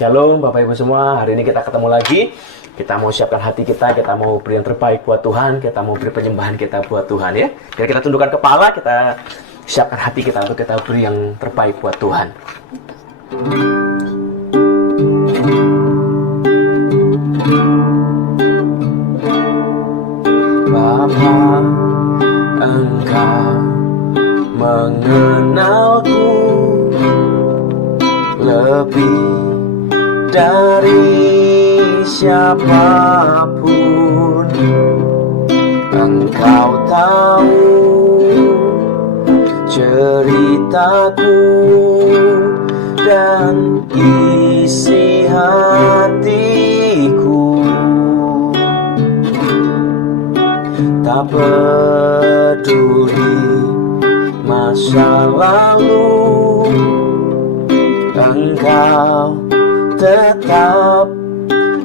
Shalom Bapak Ibu semua, hari ini kita ketemu lagi. Kita mau siapkan hati kita mau beri yang terbaik buat Tuhan, kita mau beri penyembahan kita buat Tuhan ya. Biar kita tundukkan kepala, kita siapkan hati kita untuk kita beri yang terbaik buat Tuhan. Bapa, Engkau mengenalku lebih dari siapapun. Engkau tahu ceritaku dan isi hatiku. Tak peduli masa lalu, Engkau tetap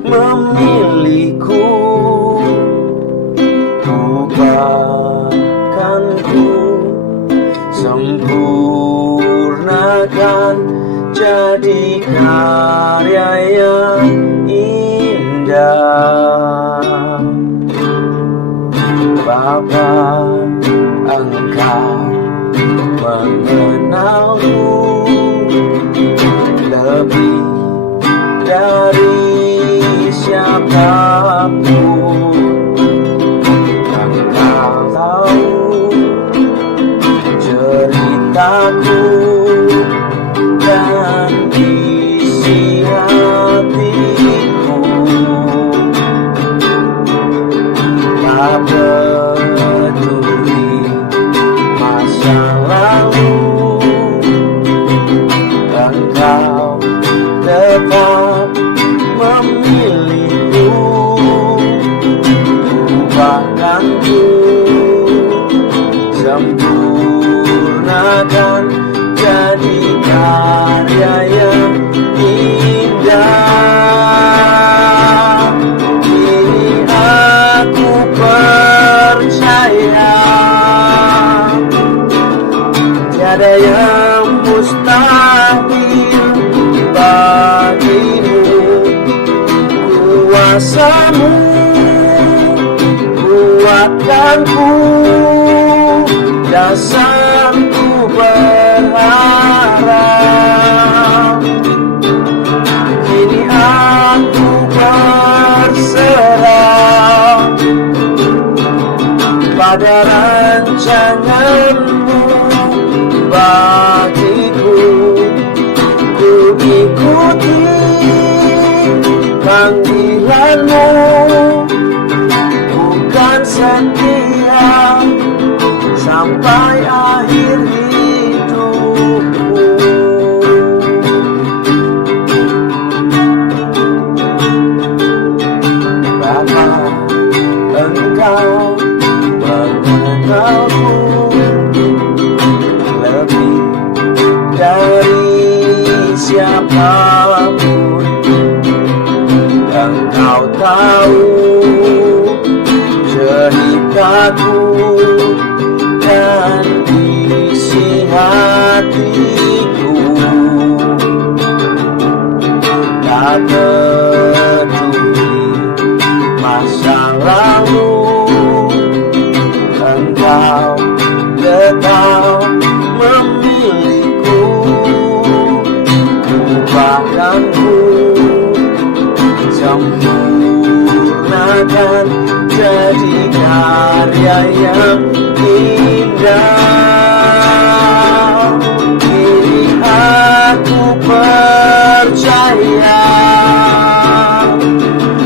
memilihku. Ubahkanku, sempurnakan jadi karya yang indah. Bapa, Engkau mengenalku lebih dari siapapun. Engkau tahu ceritaku dan isi hatiku. Tak peduli masa lalu, Engkau tetap memilihku. Ubahkanku, sempurnakan jadi karya yang indah. Kini aku percaya tiada yang mustahil bagimu. Kuasamu kuatkanku, dasarku berharap. Kini aku berserah pada rancanganmu bagiku. Ku ikuti panggilanmu, bukan setia sampai akhir hidupku. Bapa, Engkau mengenalku lebih dari siapapun. Engkau tahu ceritaku dan isi hatiku. Tak peduli masa lalu, Engkau tetap memilihku. Ubahkanku, sempurnakan jadi karya yang indah. Kini aku percaya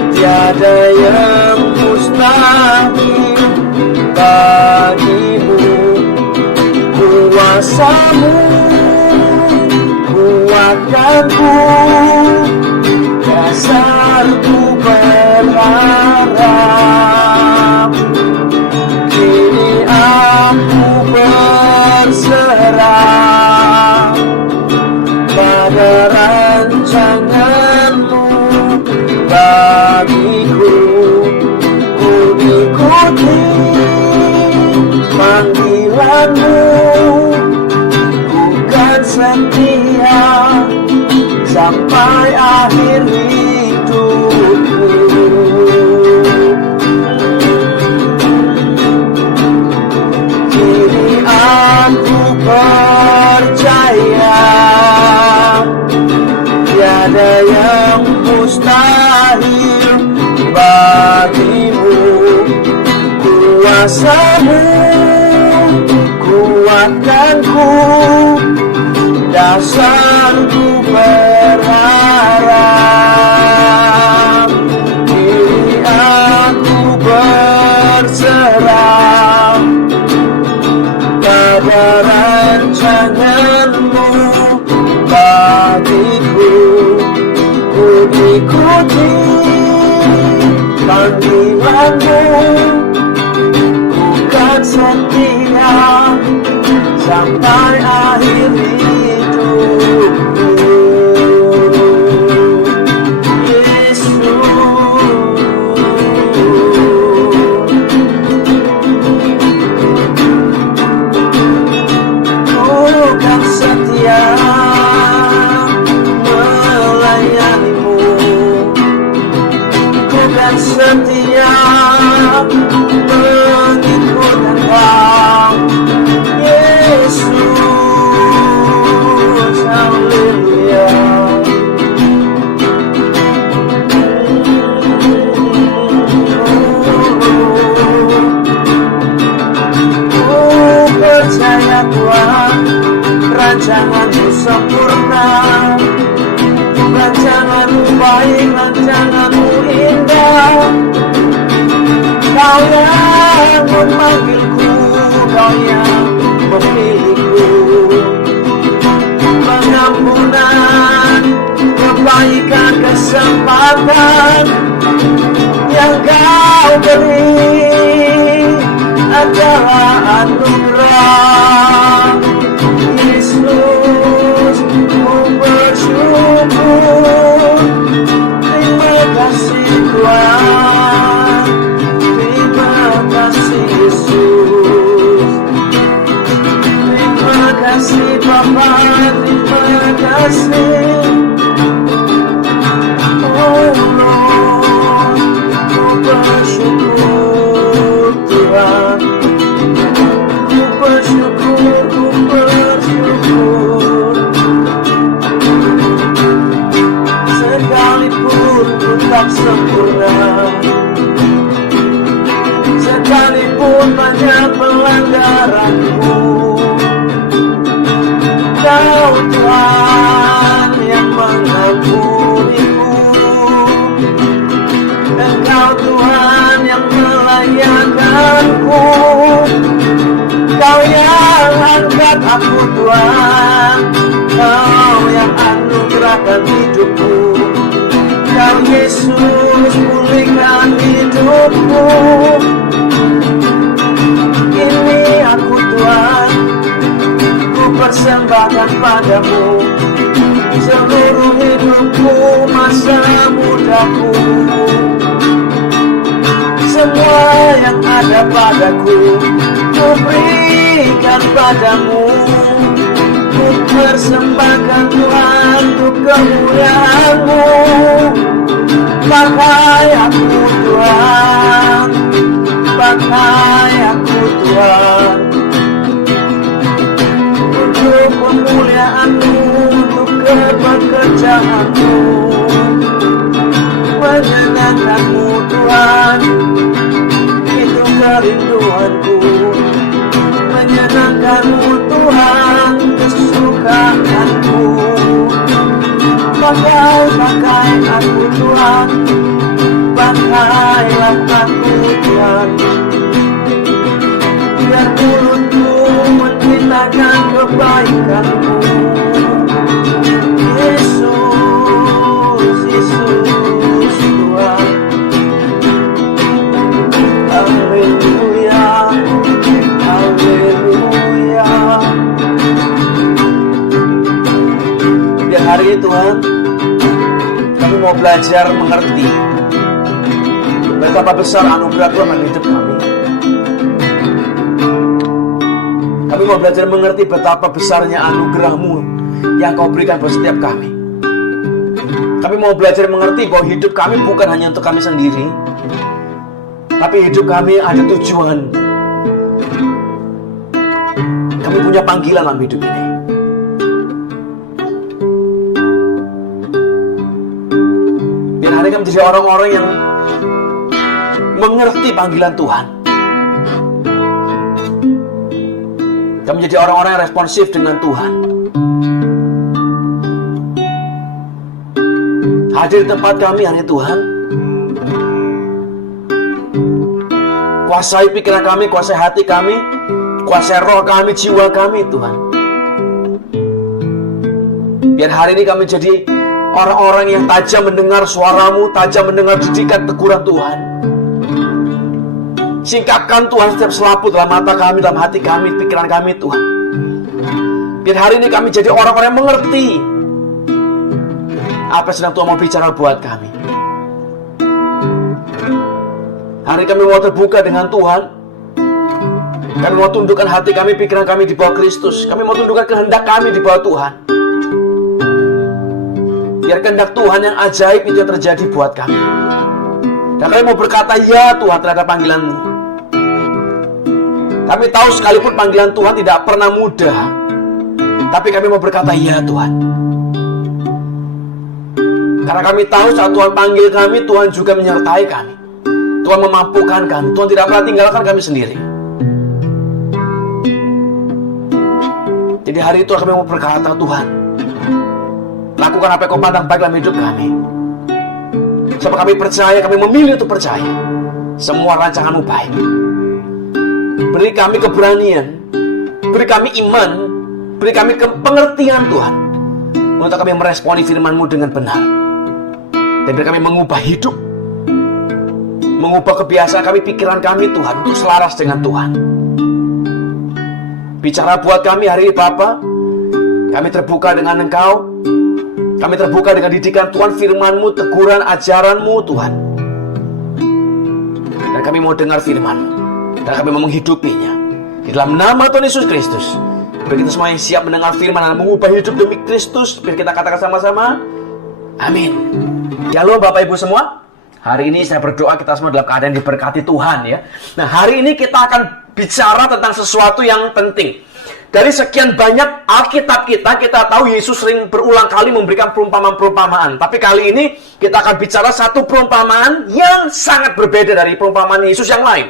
tiada yang mustahil bagimu. Kuasamu kuatkanku, dasarku berharap. Kini aku berserah pada rancanganmu bagiku. Ku ikuti panggilanmu, bukan setia sampai Kuasa-Mu kuatkanku, dasarku berharap. Kini aku berserah pada rancangan-Mu bagiku. Ku ikuti panggilan-Mu, ku kan setia sampai akhir hidupku. Yesus, ku kan setia melayani-Mu, ku kan setia mengikut Engkau. Yesus, haleluya. Ku percaya Tuhan, rancangan-Mu sempurna, rancangan-Mu baik, rancangan-Mu indah. Kau yang memanggilku, Kau yang memilihku. Pengampunan, kebaikan, kesempatan yang Kau beri adalah anugerah. Yesus, ku bersyukur. Terima kasih Tuhan, terima kasih Yesus. Terima kasih Bapa, terima kasih. Oh Lord, ku bersyukur Tuhan, ku bersyukur, ku bersyukur. Sekalipun ku tak sempurna, sekalipun banyak pelanggaranku, Kau Tuhan yang mengampuniku. Engkau Tuhan yang melayakanku. Kau yang angkat aku Tuhan, Kau yang anugerahkan hidupku. Kau Yesus pulihkan hidupku. Ini aku Tuhan, ku persembahkan padamu seluruh hidupku, masa mudaku. Semua yang ada padaku, ku berikan padamu. Ku persembahkan Tuhan untuk kemuliaan-Mu. Pakai aku Tuhan, pakai aku Tuhan, untuk kemuliaan-Mu, untuk kebekerjaan-Mu. Menyenangkan-Mu Tuhan, itu kerinduanku. Menyenangkan-Mu Tuhan, kesukaanku. Pakai aku Tuhan, pakailah aku Tuhan. Biar mulutku menceritakan kebaikan-Mu. Yesus, Yesus Tuhan. Haleluya, haleluya. Biar hari ini Tuhan, kami mau belajar mengerti betapa besar anugerah Tuhan dalam hidup kami. Kami mau belajar mengerti betapa besarnya anugerah-Mu yang Kau berikan buat setiap kami. Kami mau belajar mengerti bahwa hidup kami bukan hanya untuk kami sendiri, tapi hidup kami ada tujuan. Kami punya panggilan dalam hidup ini. Biar hari kami menjadi orang-orang yang mengerti panggilan Tuhan. Kami menjadi orang-orang yang responsif dengan Tuhan. Hadir di tempat kami hari Tuhan. Kuasai pikiran kami, kuasai hati kami, kuasai roh kami, jiwa kami Tuhan. Biar hari ini kami jadi orang-orang yang tajam mendengar suara-Mu, tajam mendengar didikan teguran Tuhan. Singkapkan Tuhan setiap selaput dalam mata kami, dalam hati kami, pikiran kami Tuhan. Biar hari ini kami jadi orang-orang yang mengerti apa yang sedang Tuhan mau bicara buat kami. Hari kami mau terbuka dengan Tuhan. Kami mau tundukkan hati kami, pikiran kami di bawah Kristus. Kami mau tundukkan kehendak kami di bawah Tuhan. Biar kehendak Tuhan yang ajaib itu yang terjadi buat kami. Dan kami mau berkata ya Tuhan terhadap panggilan-Mu. Kami tahu sekalipun panggilan Tuhan tidak pernah mudah, tapi kami mau berkata ya Tuhan. Karena kami tahu saat Tuhan panggil kami, Tuhan juga menyertai kami. Tuhan memampukan kami. Tuhan tidak pernah tinggalkan kami sendiri. Jadi hari itu kami mau berkata, Tuhan, lakukan apa yang Kau pandang baik dalam hidup kami. Sebab kami percaya, kami memilih untuk percaya. Semua rancangan-Mu baik. Beri kami keberanian, beri kami iman, beri kami pengertian Tuhan, untuk kami meresponi firman-Mu dengan benar. Dan beri kami mengubah hidup, mengubah kebiasaan kami, pikiran kami Tuhan, untuk selaras dengan Tuhan. Bicara buat kami hari ini Bapa. Kami terbuka dengan Engkau. Kami terbuka dengan didikan Tuhan, firman-Mu, teguran, ajaran-Mu Tuhan. Dan kami mau dengar firman-Mu, dan kami mau menghidupinya. Di dalam nama Tuhan Yesus Kristus. Biar kita semua yang siap mendengar firman dan mengubah hidup demi Kristus. Biar kita katakan sama-sama, amin. Shalom Bapak Ibu semua. Hari ini saya berdoa kita semua dalam keadaan diberkati Tuhan ya. Nah hari ini kita akan bicara tentang sesuatu yang penting. Dari sekian banyak Alkitab kita tahu Yesus sering berulang kali memberikan perumpamaan-perumpamaan. Tapi kali ini kita akan bicara satu perumpamaan yang sangat berbeda dari perumpamaan Yesus yang lain.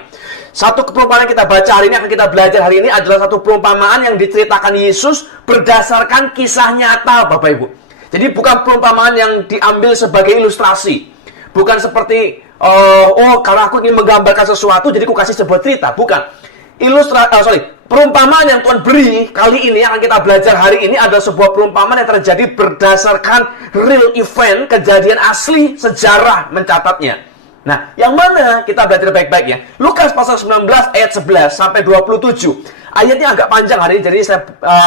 Satu perumpamaan yang kita baca hari ini, akan kita belajar hari ini adalah satu perumpamaan yang diceritakan Yesus berdasarkan kisah nyata Bapak Ibu. Jadi bukan perumpamaan yang diambil sebagai ilustrasi. Bukan seperti, kalau aku ingin menggambarkan sesuatu, jadi aku kasih sebuah cerita. Bukan. Perumpamaan yang Tuhan beri kali ini yang akan kita belajar hari ini adalah sebuah perumpamaan yang terjadi berdasarkan real event, kejadian asli, sejarah mencatatnya. Nah, yang mana kita belajar baik-baik ya. Lukas pasal 19 ayat 11 sampai 27. Ayatnya agak panjang hari ini, jadi saya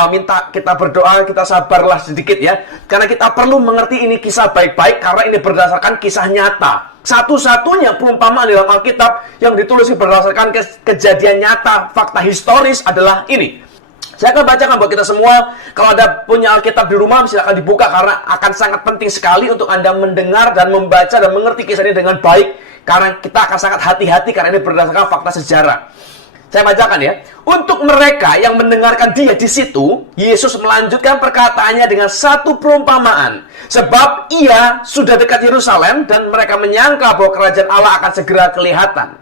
minta kita berdoa, kita sabarlah sedikit ya. Karena kita perlu mengerti ini kisah baik-baik, karena ini berdasarkan kisah nyata. Satu-satunya perumpamaan dalam Alkitab yang ditulis berdasarkan kejadian nyata, fakta historis adalah ini. Saya akan bacakan buat kita semua. Kalau ada punya Alkitab di rumah, silakan dibuka karena akan sangat penting sekali untuk Anda mendengar dan membaca dan mengerti kisah ini dengan baik. Karena kita akan sangat hati-hati karena ini berdasarkan fakta sejarah. Saya bacakan ya. Untuk mereka yang mendengarkan dia di situ, Yesus melanjutkan perkataannya dengan satu perumpamaan. Sebab ia sudah dekat Yerusalem dan mereka menyangka bahwa kerajaan Allah akan segera kelihatan.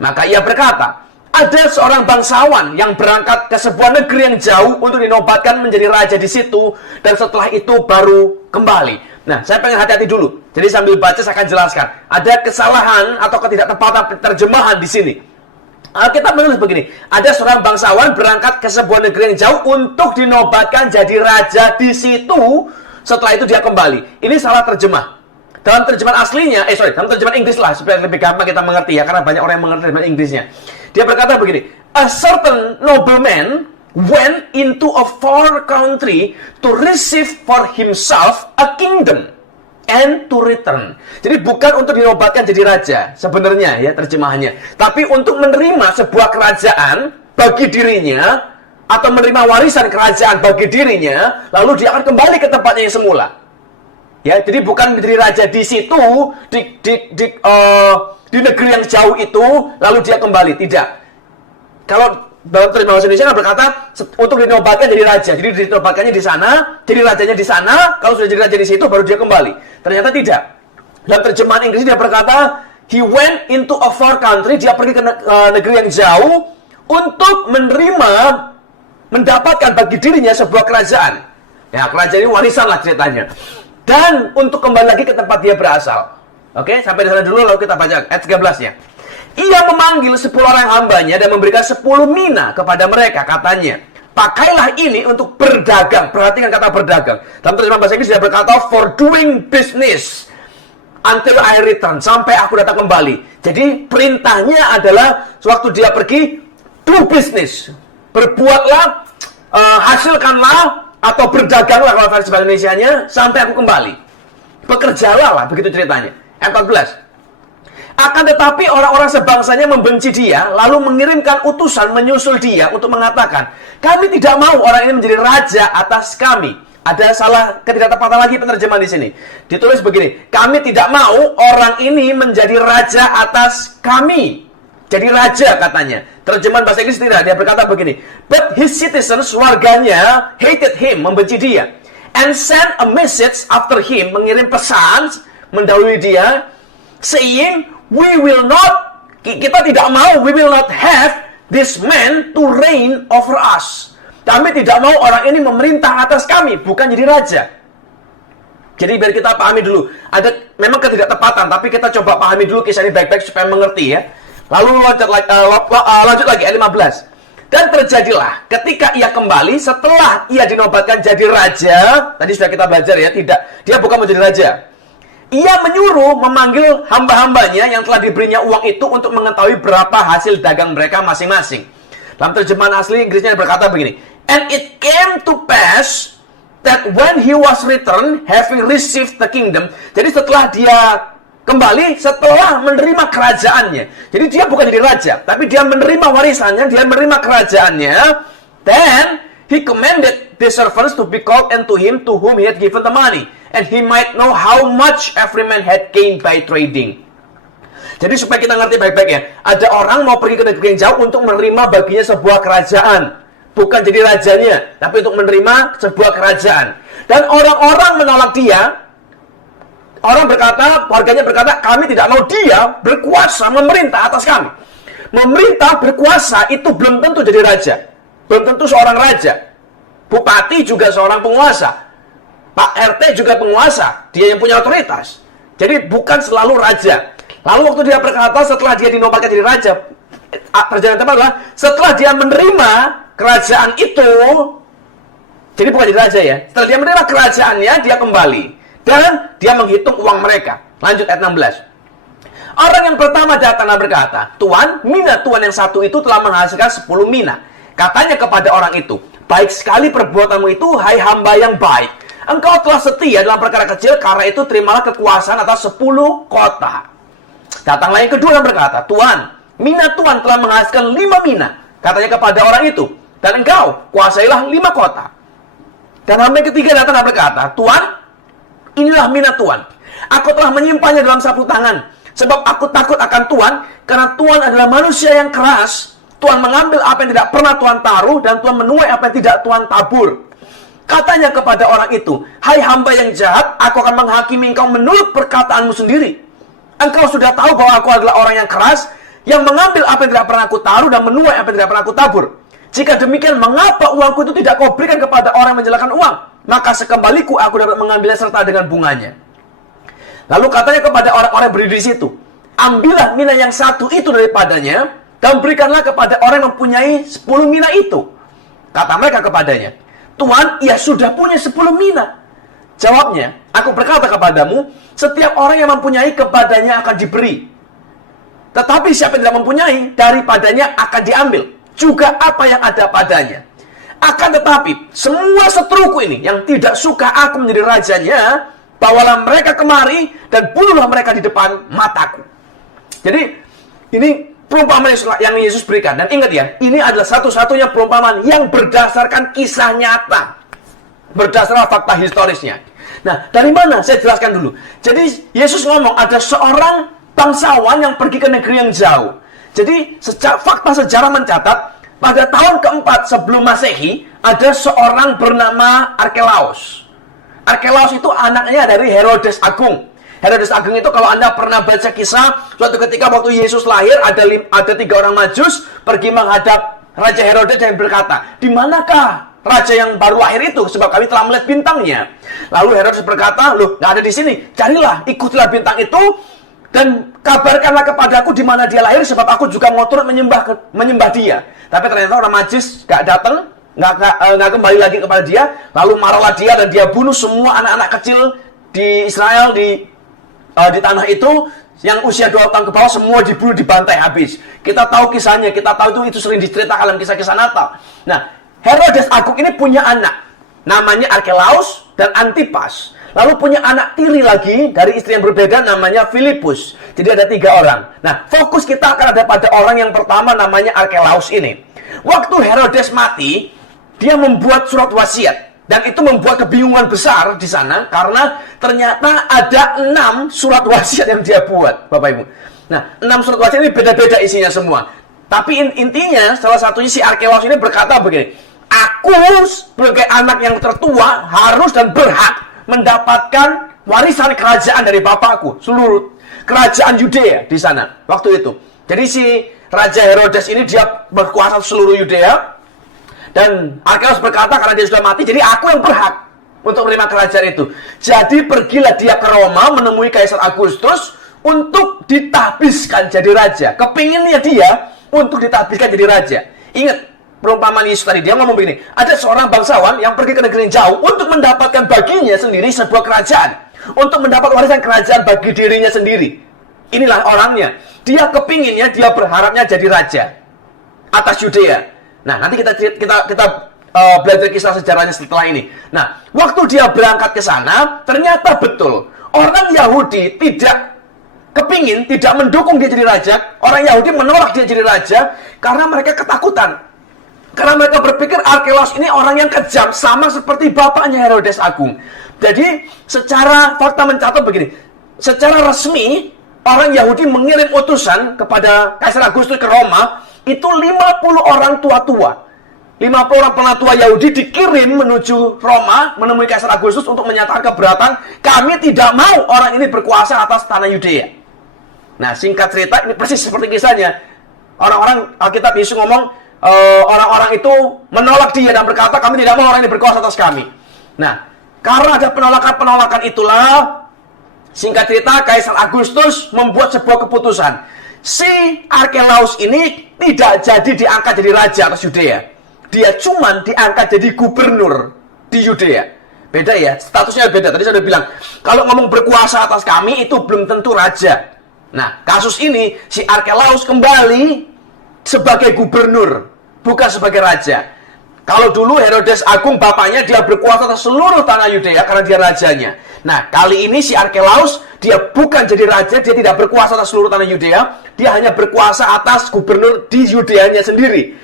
Maka ia berkata, ada seorang bangsawan yang berangkat ke sebuah negeri yang jauh untuk dinobatkan menjadi raja di situ, dan setelah itu baru kembali. Nah, saya pengen hati-hati dulu. Jadi sambil baca saya akan jelaskan. Ada kesalahan atau ketidaktepatan terjemahan di sini. Kita menulis begini, ada seorang bangsawan berangkat ke sebuah negeri yang jauh untuk dinobatkan jadi raja di situ. Setelah itu dia kembali. Ini salah terjemah. Dalam terjemahan aslinya, dalam terjemahan Inggris lah, supaya lebih gampang kita mengerti ya, karena banyak orang yang mengerti terjemahan Inggrisnya. Dia berkata begini, a certain nobleman went into a far country to receive for himself a kingdom and to return. Jadi bukan untuk dinobatkan jadi raja sebenarnya ya terjemahannya, tapi untuk menerima sebuah kerajaan bagi dirinya atau menerima warisan kerajaan bagi dirinya, lalu dia akan kembali ke tempatnya yang semula. Ya, jadi bukan menjadi raja di situ di negeri yang jauh itu lalu dia kembali, tidak. Kalau dalam terjemahan bahasa Indonesia berkata untuk dinobatkan jadi raja. Jadi dinobatkannya di sana, jadi rajanya di sana, kalau sudah jadi raja di situ baru dia kembali. Ternyata tidak. Dalam terjemahan Inggris dia berkata, he went into a far country, dia pergi ke negeri yang jauh untuk menerima mendapatkan bagi dirinya sebuah kerajaan. Ya, kerajaan ini warisan lah ceritanya. Dan untuk kembali lagi ke tempat dia berasal. Oke, sampai di sana dulu lalu kita baca ayat 13-nya. Ia memanggil 10 orang hambanya dan memberikan 10 mina kepada mereka, katanya, pakailah ini untuk berdagang. Perhatikan kata berdagang. Dalam terjemahan bahasa Inggris dia berkata for doing business until I return, sampai aku datang kembali. Jadi perintahnya adalah sewaktu dia pergi, do business, berbuatlah, hasilkanlah atau berdaganglah kalau versi bahasa Indonesianya sampai aku kembali. Bekerjalah lah, begitu ceritanya. Ayat 14. Akan tetapi orang-orang sebangsanya membenci dia, lalu mengirimkan utusan menyusul dia untuk mengatakan, kami tidak mau orang ini menjadi raja atas kami. Ada salah ketidaktepatan lagi penerjemahan di sini. Ditulis begini, kami tidak mau orang ini menjadi raja atas kami. Jadi raja katanya. Terjemahan bahasa Inggris tidak, dia berkata begini, but his citizens, warganya, hated him, membenci dia, and sent a message after him, mengirim pesan mendahului dia, saying, kita tidak mau, we will not have this man to reign over us. Kami tidak mau orang ini memerintah atas kami, bukan jadi raja. Jadi biar kita pahami dulu, ada memang ketidaktepatan, tapi kita coba pahami dulu kisah ini baik-baik supaya mengerti ya. Lalu lanjut lagi ayat 15. Dan terjadilah ketika ia kembali setelah ia dinobatkan jadi raja, tadi sudah kita belajar ya, dia bukan menjadi raja. Ia menyuruh memanggil hamba-hambanya yang telah diberinya uang itu untuk mengetahui berapa hasil dagang mereka masing-masing. Dalam terjemahan asli Inggrisnya berkata begini, and it came to pass that when he was returned, having received the kingdom. Jadi setelah dia kembali, setelah menerima kerajaannya. Jadi dia bukan jadi raja, tapi dia menerima warisannya, dia menerima kerajaannya. Then he commanded the servants to be called unto him to whom he had given the money, and he might know how much every man had gained by trading. Jadi supaya kita ngerti baik-baik ya, ada orang mau pergi ke negeri yang jauh untuk menerima baginya sebuah kerajaan. Bukan jadi rajanya, tapi untuk menerima sebuah kerajaan. Dan orang-orang menolak dia. Orang berkata, warganya berkata, kami tidak mau dia berkuasa memerintah atas kami. Memerintah berkuasa itu belum tentu jadi raja. Belum tentu seorang raja. Bupati juga seorang penguasa. Pak RT juga penguasa. Dia yang punya otoritas. Jadi bukan selalu raja. Lalu waktu dia berkata setelah dia dinobatkan jadi raja, perjalanan tepat adalah setelah dia menerima kerajaan itu, jadi bukan jadi raja ya. Setelah dia menerima kerajaannya, dia kembali. Dan dia menghitung uang mereka. Lanjut ayat 16. Orang yang pertama datang dan berkata, Tuan, mina Tuan yang satu itu telah menghasilkan 10 mina. Katanya kepada orang itu, baik sekali perbuatanmu itu, hai hamba yang baik. Engkau telah setia dalam perkara kecil, karena itu terimalah kekuasaan atas 10 kota. Datanglah yang kedua dan berkata, Tuan, mina Tuan telah menghasilkan 5 mina. Katanya kepada orang itu, dan engkau kuasailah 5 kota. Dan hamba yang ketiga datang dan berkata, Tuan, inilah mina Tuan. Aku telah menyimpannya dalam sapu tangan, sebab aku takut akan Tuan, karena Tuan adalah manusia yang keras. Tuan mengambil apa yang tidak pernah Tuan taruh, dan Tuan menuai apa yang tidak Tuan tabur. Katanya kepada orang itu, hai hamba yang jahat, aku akan menghakimi engkau menurut perkataanmu sendiri. Engkau sudah tahu bahwa aku adalah orang yang keras, yang mengambil apa yang tidak pernah aku taruh, dan menuai apa yang tidak pernah aku tabur. Jika demikian, mengapa uangku itu tidak kau berikan kepada orang yang menjelakkan uang? Maka sekembaliku aku dapat mengambilnya serta dengan bunganya. Lalu katanya kepada orang-orang yang berdiri di situ, ambillah mina yang satu itu daripadanya, dan berikanlah kepada orang yang mempunyai 10 mina itu. Kata mereka kepadanya, Tuan, ia sudah punya 10 mina. Jawabnya, aku berkata kepadamu, setiap orang yang mempunyai kepadanya akan diberi. Tetapi siapa yang tidak mempunyai, daripadanya akan diambil. Juga apa yang ada padanya. Akan tetapi, semua seteruku ini yang tidak suka aku menjadi rajanya, bawalah mereka kemari dan bunuhlah mereka di depan mataku. Jadi, ini perumpamaan yang Yesus berikan. Dan ingat ya, ini adalah satu-satunya perumpamaan yang berdasarkan kisah nyata. Berdasarkan fakta historisnya. Nah, dari mana? Saya jelaskan dulu. Jadi, Yesus ngomong ada seorang bangsawan yang pergi ke negeri yang jauh. Jadi, fakta sejarah mencatat, pada tahun keempat sebelum Masehi, ada seorang bernama Arkelaus. Arkelaus itu anaknya dari Herodes Agung. Herodes Agung itu kalau Anda pernah baca kisah, suatu ketika waktu Yesus lahir, ada 3 orang Majus pergi menghadap Raja Herodes dan berkata, "Di manakah raja yang baru lahir itu? Sebab kami telah melihat bintangnya." Lalu Herodes berkata, "Loh, nggak ada di sini. Carilah, ikutilah bintang itu dan kabarkanlah kepadaku di mana dia lahir, sebab aku juga mau turut menyembah dia." Tapi ternyata orang majus nggak datang, nggak kembali lagi kepada dia. Lalu marahlah dia dan dia bunuh semua anak-anak kecil di Israel di tanah itu. Yang usia 2 tahun ke bawah semua dibunuh, dibantai habis. Kita tahu kisahnya, kita tahu itu sering diceritakan dalam kisah-kisah Natal. Nah, Herodes Agung ini punya anak, namanya Arkelaus dan Antipas. Lalu punya anak tiri lagi dari istri yang berbeda, namanya Filipus. Jadi ada 3 orang. Nah, fokus kita akan ada pada orang yang pertama, namanya Arkelaus ini. Waktu Herodes mati, dia membuat surat wasiat. Dan itu membuat kebingungan besar di sana, karena ternyata ada 6 surat wasiat yang dia buat, Bapak Ibu. Nah, 6 surat wasiat ini beda-beda isinya semua. Tapi intinya, salah satunya si Arkelaus ini berkata begini, "Aku sebagai anak yang tertua harus dan berhak mendapatkan warisan kerajaan dari bapakku, seluruh kerajaan Yudea di sana waktu itu." Jadi si Raja Herodes ini dia berkuasa seluruh Yudea. Dan Arkelaus berkata, karena dia sudah mati, jadi aku yang berhak untuk menerima kerajaan itu. Jadi pergilah dia ke Roma menemui Kaisar Agustus untuk ditahbiskan jadi raja. Kepinginnya dia untuk ditahbiskan jadi raja. Ingat perumpamaan Yesus tadi, dia ngomong begini, ada seorang bangsawan yang pergi ke negeri yang jauh untuk mendapatkan baginya sendiri sebuah kerajaan, untuk mendapat warisan kerajaan bagi dirinya sendiri. Inilah orangnya. Dia kepinginnya, dia berharapnya jadi raja atas Yudea. Nah, nanti kita belajar kisah sejarahnya setelah ini. Nah, waktu dia berangkat ke sana, ternyata betul orang Yahudi tidak kepingin, tidak mendukung dia jadi raja. Orang Yahudi menolak dia jadi raja karena mereka ketakutan. Karena mereka berpikir Arkelaus ini orang yang kejam, sama seperti bapaknya Herodes Agung. Jadi, secara fakta mencatat begini, secara resmi orang Yahudi mengirim utusan kepada Kaisar Agustus ke Roma. Itu 50 orang tua-tua. 50 orang penatua Yahudi dikirim menuju Roma, menemui Kaisar Agustus untuk menyatakan keberatan, kami tidak mau orang ini berkuasa atas tanah Yudea. Nah, singkat cerita, ini persis seperti kisahnya. Orang-orang, Alkitab Yesus ngomong, orang-orang itu menolak dia dan berkata, kami tidak mau orang ini berkuasa atas kami. Nah, karena ada penolakan-penolakan itulah, singkat cerita, Kaisar Agustus membuat sebuah keputusan. Si Arkelaus ini tidak jadi diangkat jadi raja atas Yudea. Dia cuman diangkat jadi gubernur di Yudea. Beda ya, statusnya beda. Tadi saya sudah bilang, kalau ngomong berkuasa atas kami, itu belum tentu raja. Nah, kasus ini, si Arkelaus kembali sebagai gubernur, bukan sebagai raja. Kalau dulu Herodes Agung, bapaknya, dia berkuasa atas seluruh tanah Yudea karena dia rajanya. Nah, kali ini si Arkelaus, dia bukan jadi raja, dia tidak berkuasa atas seluruh tanah Yudea, dia hanya berkuasa atas gubernur di Yudeanya sendiri.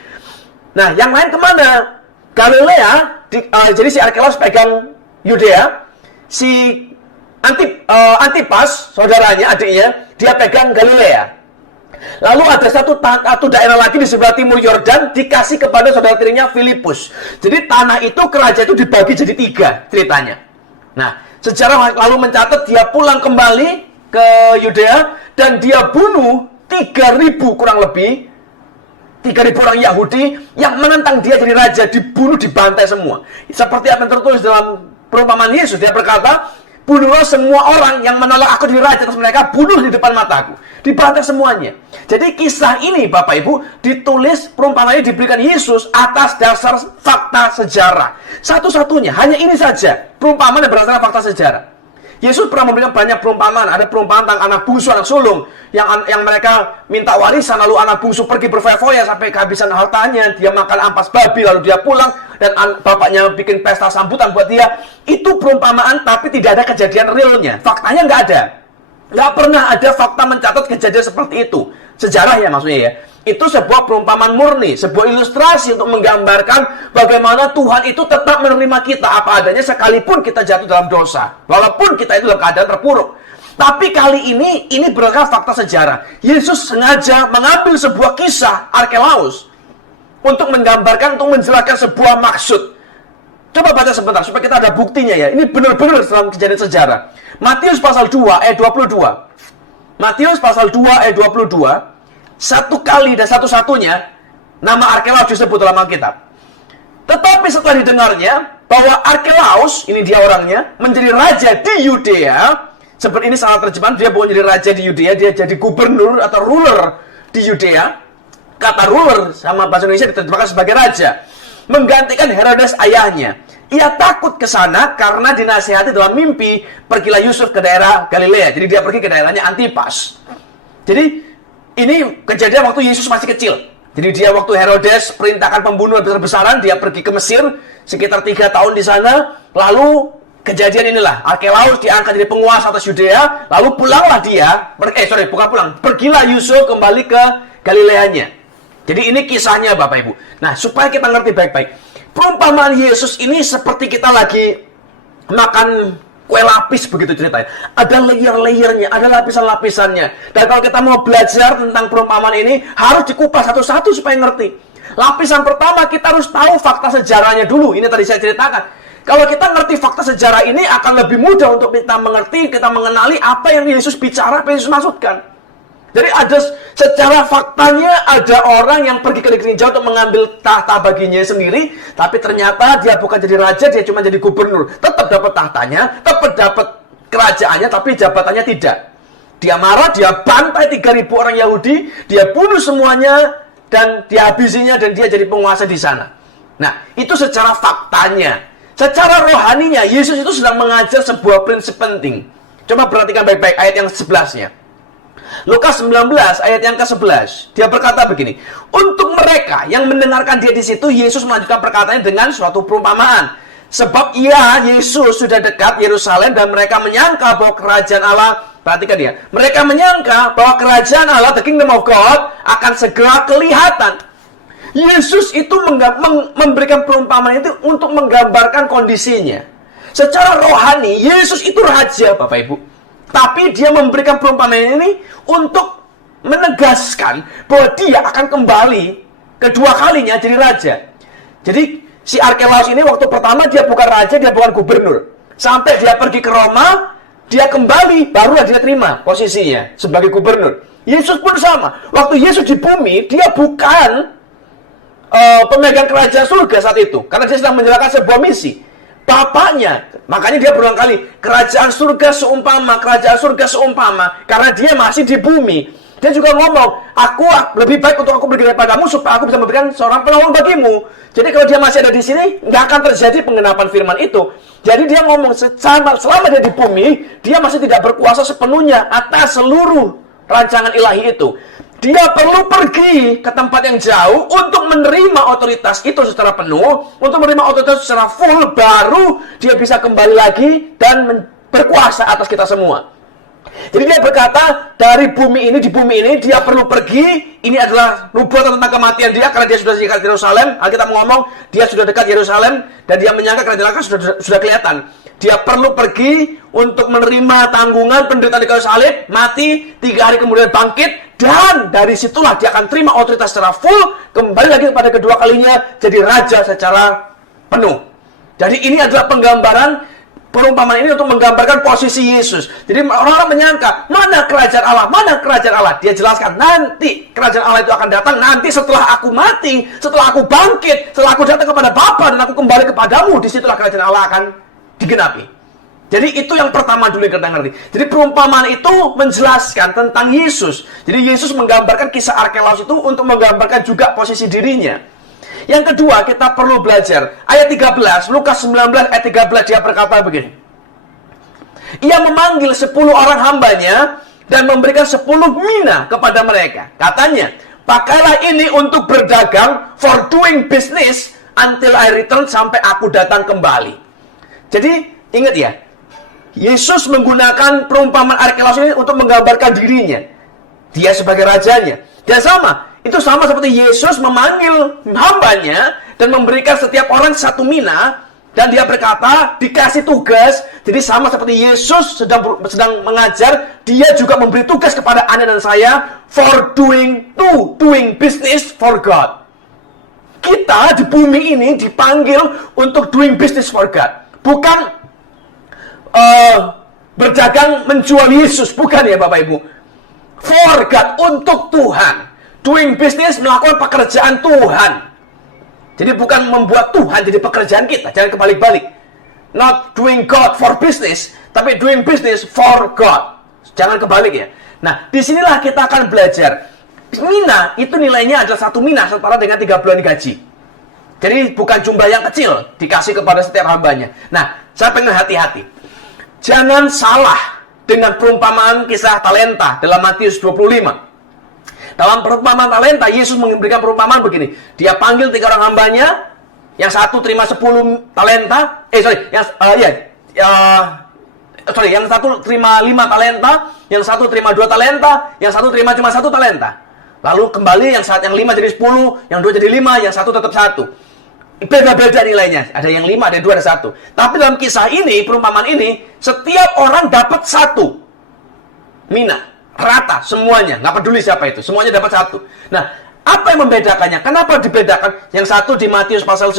Nah, yang lain kemana? Galilea, jadi si Arkelaus pegang Yudea, si Antipas, saudaranya, adiknya, dia pegang Galilea. Lalu ada satu daerah lagi di sebelah timur Yordan dikasih kepada saudara tirinya Filipus. Jadi tanah itu, kerajaan itu dibagi jadi 3 ceritanya. Nah, sejarah lalu mencatat dia pulang kembali ke Yudea dan dia bunuh 3.000 kurang lebih 3.000 orang Yahudi yang menentang dia jadi raja, dibunuh, dibantai semua. Seperti apa yang tertulis dalam perumpamaan Yesus, dia berkata, bunuhlah semua orang yang menolak aku jadi raja atas mereka, bunuh di depan mataku. Dibantai semuanya. Jadi kisah ini, Bapak Ibu, ditulis, perumpamaan ini diberikan Yesus atas dasar fakta sejarah. Satu-satunya, hanya ini saja, perumpamaan yang berdasarkan fakta sejarah. Yesus pernah memberikan banyak perumpamaan. Ada perumpamaan tentang anak bungsu, anak sulung, yang mereka minta warisan, lalu anak bungsu pergi berfoya-foya sampai kehabisan hartanya. Dia makan ampas babi, lalu dia pulang, dan bapaknya bikin pesta sambutan buat dia. Itu perumpamaan, tapi tidak ada kejadian realnya. Faktanya nggak ada. Nggak pernah ada fakta mencatat kejadian seperti itu. Sejarah ya maksudnya ya. Itu sebuah perumpamaan murni, sebuah ilustrasi untuk menggambarkan bagaimana Tuhan itu tetap menerima kita apa adanya sekalipun kita jatuh dalam dosa. Walaupun kita itu dalam keadaan terpuruk. Tapi kali ini berdasarkan fakta sejarah. Yesus sengaja mengambil sebuah kisah Arkelaus untuk menggambarkan, untuk menjelaskan sebuah maksud. Coba baca sebentar supaya kita ada buktinya ya. Ini benar-benar dalam kejadian sejarah. Matius pasal 2 ayat 22. Matius pasal 2 ayat 22. Satu kali dan satu-satunya nama Arkelaus disebut dalam Alkitab. Tetapi setelah didengarnya bahwa Arkelaus, ini dia orangnya, menjadi raja di Yudea. Seperti ini salah terjemahan, dia bukan jadi raja di Yudea, dia jadi gubernur atau ruler di Yudea. Kata ruler sama bahasa Indonesia diterjemahkan sebagai raja, menggantikan Herodes ayahnya. Ia takut ke sana karena dinasihati dalam mimpi, pergilah Yusuf ke daerah Galilea. Jadi dia pergi ke daerahnya Antipas. Jadi ini kejadian waktu Yesus masih kecil. Jadi dia waktu Herodes perintahkan pembunuhan besar-besaran, dia pergi ke Mesir sekitar 3 tahun di sana. Lalu kejadian inilah, Arkelaus diangkat jadi penguasa atas Yudea. Lalu pulanglah dia, pergilah Yusuf kembali ke Galileanya. Jadi ini kisahnya Bapak Ibu. Nah, supaya kita ngerti baik-baik, perumpamaan Yesus ini seperti kita lagi makan kue lapis begitu ceritanya. Ada layer-layernya, ada lapisan-lapisannya. Dan kalau kita mau belajar tentang perumpamaan ini, harus dikupas satu-satu supaya ngerti. Lapisan pertama, kita harus tahu fakta sejarahnya dulu. Ini tadi saya ceritakan. Kalau kita ngerti fakta sejarah ini, akan lebih mudah untuk kita mengerti, kita mengenali apa yang Yesus bicara, apa yang Yesus maksudkan. Jadi ada secara faktanya ada orang yang pergi ke negeri jauh untuk mengambil tahta baginya sendiri, tapi ternyata dia bukan jadi raja, dia cuma jadi gubernur. Tetap dapat tahtanya, tetap dapat kerajaannya, tapi jabatannya tidak. Dia marah, dia bantai 3.000 orang Yahudi, dia bunuh semuanya, dan dia habisinya, dan dia jadi penguasa di sana. Nah, itu secara faktanya. Secara rohaninya, Yesus itu sedang mengajar sebuah prinsip penting. Coba perhatikan baik-baik ayat yang 11-nya. Lukas 19 ayat yang ke-11, dia berkata begini, untuk mereka yang mendengarkan dia di situ, Yesus melanjutkan perkataannya dengan suatu perumpamaan. Sebab Yesus sudah dekat Yerusalem dan mereka menyangka bahwa kerajaan Allah, perhatikan dia, mereka menyangka bahwa kerajaan Allah, the kingdom of God, akan segera kelihatan. Yesus itu memberikan perumpamaan itu untuk menggambarkan kondisinya. Secara rohani, Yesus itu raja, Bapak Ibu. Tapi dia memberikan perumpamaan ini untuk menegaskan bahwa dia akan kembali kedua kalinya jadi raja. Jadi si Arkelaus ini waktu pertama dia bukan raja, dia bukan gubernur. Sampai dia pergi ke Roma, dia kembali, barulah dia terima posisinya sebagai gubernur. Yesus pun sama. Waktu Yesus di bumi, dia bukan pemegang kerajaan surga saat itu. Karena dia sedang menjalankan sebuah misi. Bapaknya, makanya dia berulang kali, kerajaan surga seumpama, karena dia masih di bumi. Dia juga ngomong, aku lebih baik untuk aku pergi daripadamu supaya aku bisa memberikan seorang penolong bagimu. Jadi kalau dia masih ada di sini, nggak akan terjadi pengenapan firman itu. Jadi dia ngomong, selama dia di bumi, dia masih tidak berkuasa sepenuhnya atas seluruh rancangan ilahi itu. Dia perlu pergi ke tempat yang jauh untuk menerima otoritas itu secara penuh, untuk menerima otoritas secara full, baru dia bisa kembali lagi dan berkuasa atas kita semua. Jadi dia berkata, dari bumi ini, di bumi ini, dia perlu pergi. Ini adalah nubuatan tentang kematian dia, karena dia sudah dekat Yerusalem. Alkitab ngomong, dia sudah dekat Yerusalem, dan dia menyangka kerajaan Allah sudah kelihatan. Dia perlu pergi untuk menerima tanggungan penderitaan di kayu salib, mati, 3 hari kemudian bangkit, dan dari situlah dia akan terima otoritas secara full, kembali lagi kepada kedua kalinya, jadi raja secara penuh. Jadi ini adalah penggambaran, perumpamaan ini untuk menggambarkan posisi Yesus. Jadi orang-orang menyangka, mana kerajaan Allah, mana kerajaan Allah? Dia jelaskan, nanti kerajaan Allah itu akan datang, nanti setelah aku mati, setelah aku bangkit, setelah aku datang kepada Bapa dan aku kembali kepadamu, disitulah kerajaan Allah akan digenapi. Jadi itu yang pertama dulu yang kita ngerti. Jadi perumpamaan itu menjelaskan tentang Yesus. Jadi Yesus menggambarkan kisah Arkelaus itu untuk menggambarkan juga posisi dirinya. Yang kedua, kita perlu belajar. Ayat 13, Lukas 19 ayat 13, dia berkata begini. Ia memanggil 10 orang hambanya dan memberikan 10 mina kepada mereka. Katanya, pakailah ini untuk berdagang, for doing business, until I return, sampai aku datang kembali. Jadi, ingat ya, Yesus menggunakan perumpamaan Arkelaus ini untuk menggambarkan dirinya. Dia sebagai rajanya. Dan sama, itu sama seperti Yesus memanggil hambanya dan memberikan setiap orang 1 mina. Dan dia berkata, dikasih tugas. Jadi sama seperti Yesus sedang mengajar, dia juga memberi tugas kepada Anda dan saya for doing business for God. Kita di bumi ini dipanggil untuk doing business for God. Bukan berdagang menjual Yesus, bukan ya Bapak Ibu. For God, untuk Tuhan. Doing business, melakukan pekerjaan Tuhan. Jadi bukan membuat Tuhan jadi pekerjaan kita. Jangan kebalik-balik. Not doing God for business, tapi doing business for God. Jangan kebalik ya. Nah, disinilah kita akan belajar. Mina itu nilainya adalah 1 mina setara dengan 3 bulan gaji. Jadi bukan jumlah yang kecil dikasih kepada setiap hambanya. Nah, saya pengen hati-hati. Jangan salah dengan perumpamaan kisah talenta dalam Matius 25. Dalam perumpamaan talenta, Yesus memberikan perumpamaan begini. Dia panggil 3 orang hambanya, yang satu terima 10 talenta, yang satu terima 5 talenta, yang satu terima 2 talenta, yang satu terima cuma 1 talenta. Lalu kembali yang 5 jadi 10, yang 2 jadi 5, yang satu tetap 1. Beda-beda nilainya. Ada yang 5, ada yang 2, ada 1. Tapi dalam kisah ini, perumpamaan ini, setiap orang dapat 1 mina. Rata, semuanya. Nggak peduli siapa itu. Semuanya dapat 1. Nah, apa yang membedakannya? Kenapa dibedakan? Yang satu di Matius pasal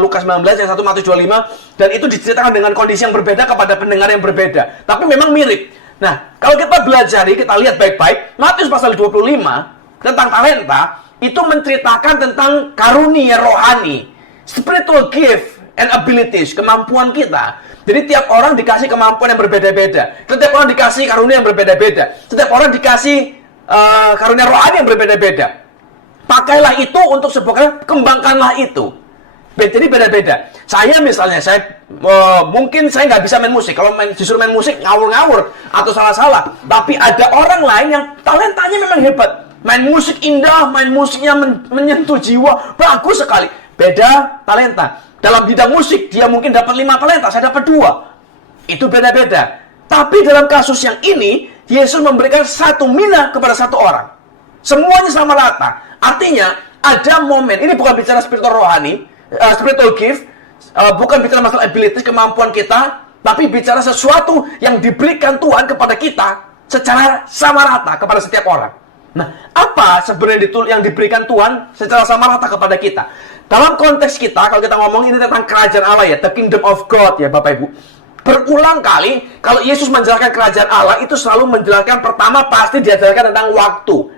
Lukas 19, yang satu Matius 25. Dan itu diceritakan dengan kondisi yang berbeda kepada pendengar yang berbeda. Tapi memang mirip. Nah, kalau kita belajar, kita lihat baik-baik. Matius pasal 25, tentang talenta, itu menceritakan tentang karunia rohani. Spiritual gift and abilities, kemampuan kita. Jadi tiap orang dikasih kemampuan yang berbeda-beda. Setiap orang dikasih karunia yang berbeda-beda. Setiap orang dikasih karunia rohani yang berbeda-beda. Pakailah itu untuk sebuah, kembangkanlah itu. Jadi beda-beda. Saya misalnya, mungkin saya nggak bisa main musik. Kalau disuruh main musik, ngawur-ngawur atau salah-salah. Tapi ada orang lain yang talentanya memang hebat. Main musik indah, main musiknya menyentuh jiwa, bagus sekali. Beda talenta. Dalam bidang musik, dia mungkin dapat 5 talenta, saya dapat 2. Itu beda-beda. Tapi dalam kasus yang ini, Yesus memberikan 1 mina kepada 1 orang. Semuanya sama rata. Artinya, ada momen, ini bukan bicara spiritual rohani, spiritual gift, bukan bicara masalah abilities, kemampuan kita, tapi bicara sesuatu yang diberikan Tuhan kepada kita secara sama rata kepada setiap orang. Nah, apa sebenarnya yang diberikan Tuhan secara sama rata kepada kita? Dalam konteks kita, kalau kita ngomong ini tentang kerajaan Allah ya, the kingdom of God ya Bapak Ibu. Berulang kali, kalau Yesus menjelaskan kerajaan Allah, itu selalu menjelaskan pertama pasti diajarkan tentang waktu.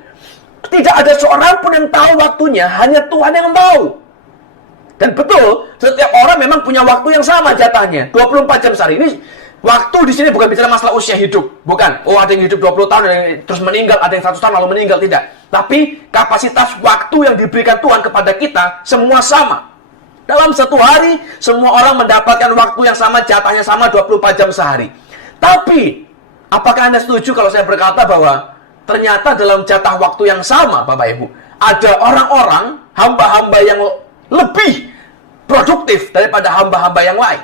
Tidak ada seorang pun yang tahu waktunya, hanya Tuhan yang tahu. Dan betul, setiap orang memang punya waktu yang sama jatahnya, 24 jam sehari. Ini waktu di sini bukan bicara masalah usia hidup, bukan. Oh, ada yang hidup 20 tahun terus meninggal, ada yang 100 tahun lalu meninggal, tidak. Tapi kapasitas waktu yang diberikan Tuhan kepada kita semua sama. Dalam satu hari, semua orang mendapatkan waktu yang sama, jatahnya sama 24 jam sehari. Tapi, apakah Anda setuju kalau saya berkata bahwa ternyata dalam jatah waktu yang sama, Bapak Ibu, ada orang-orang, hamba-hamba yang lebih produktif daripada hamba-hamba yang lain.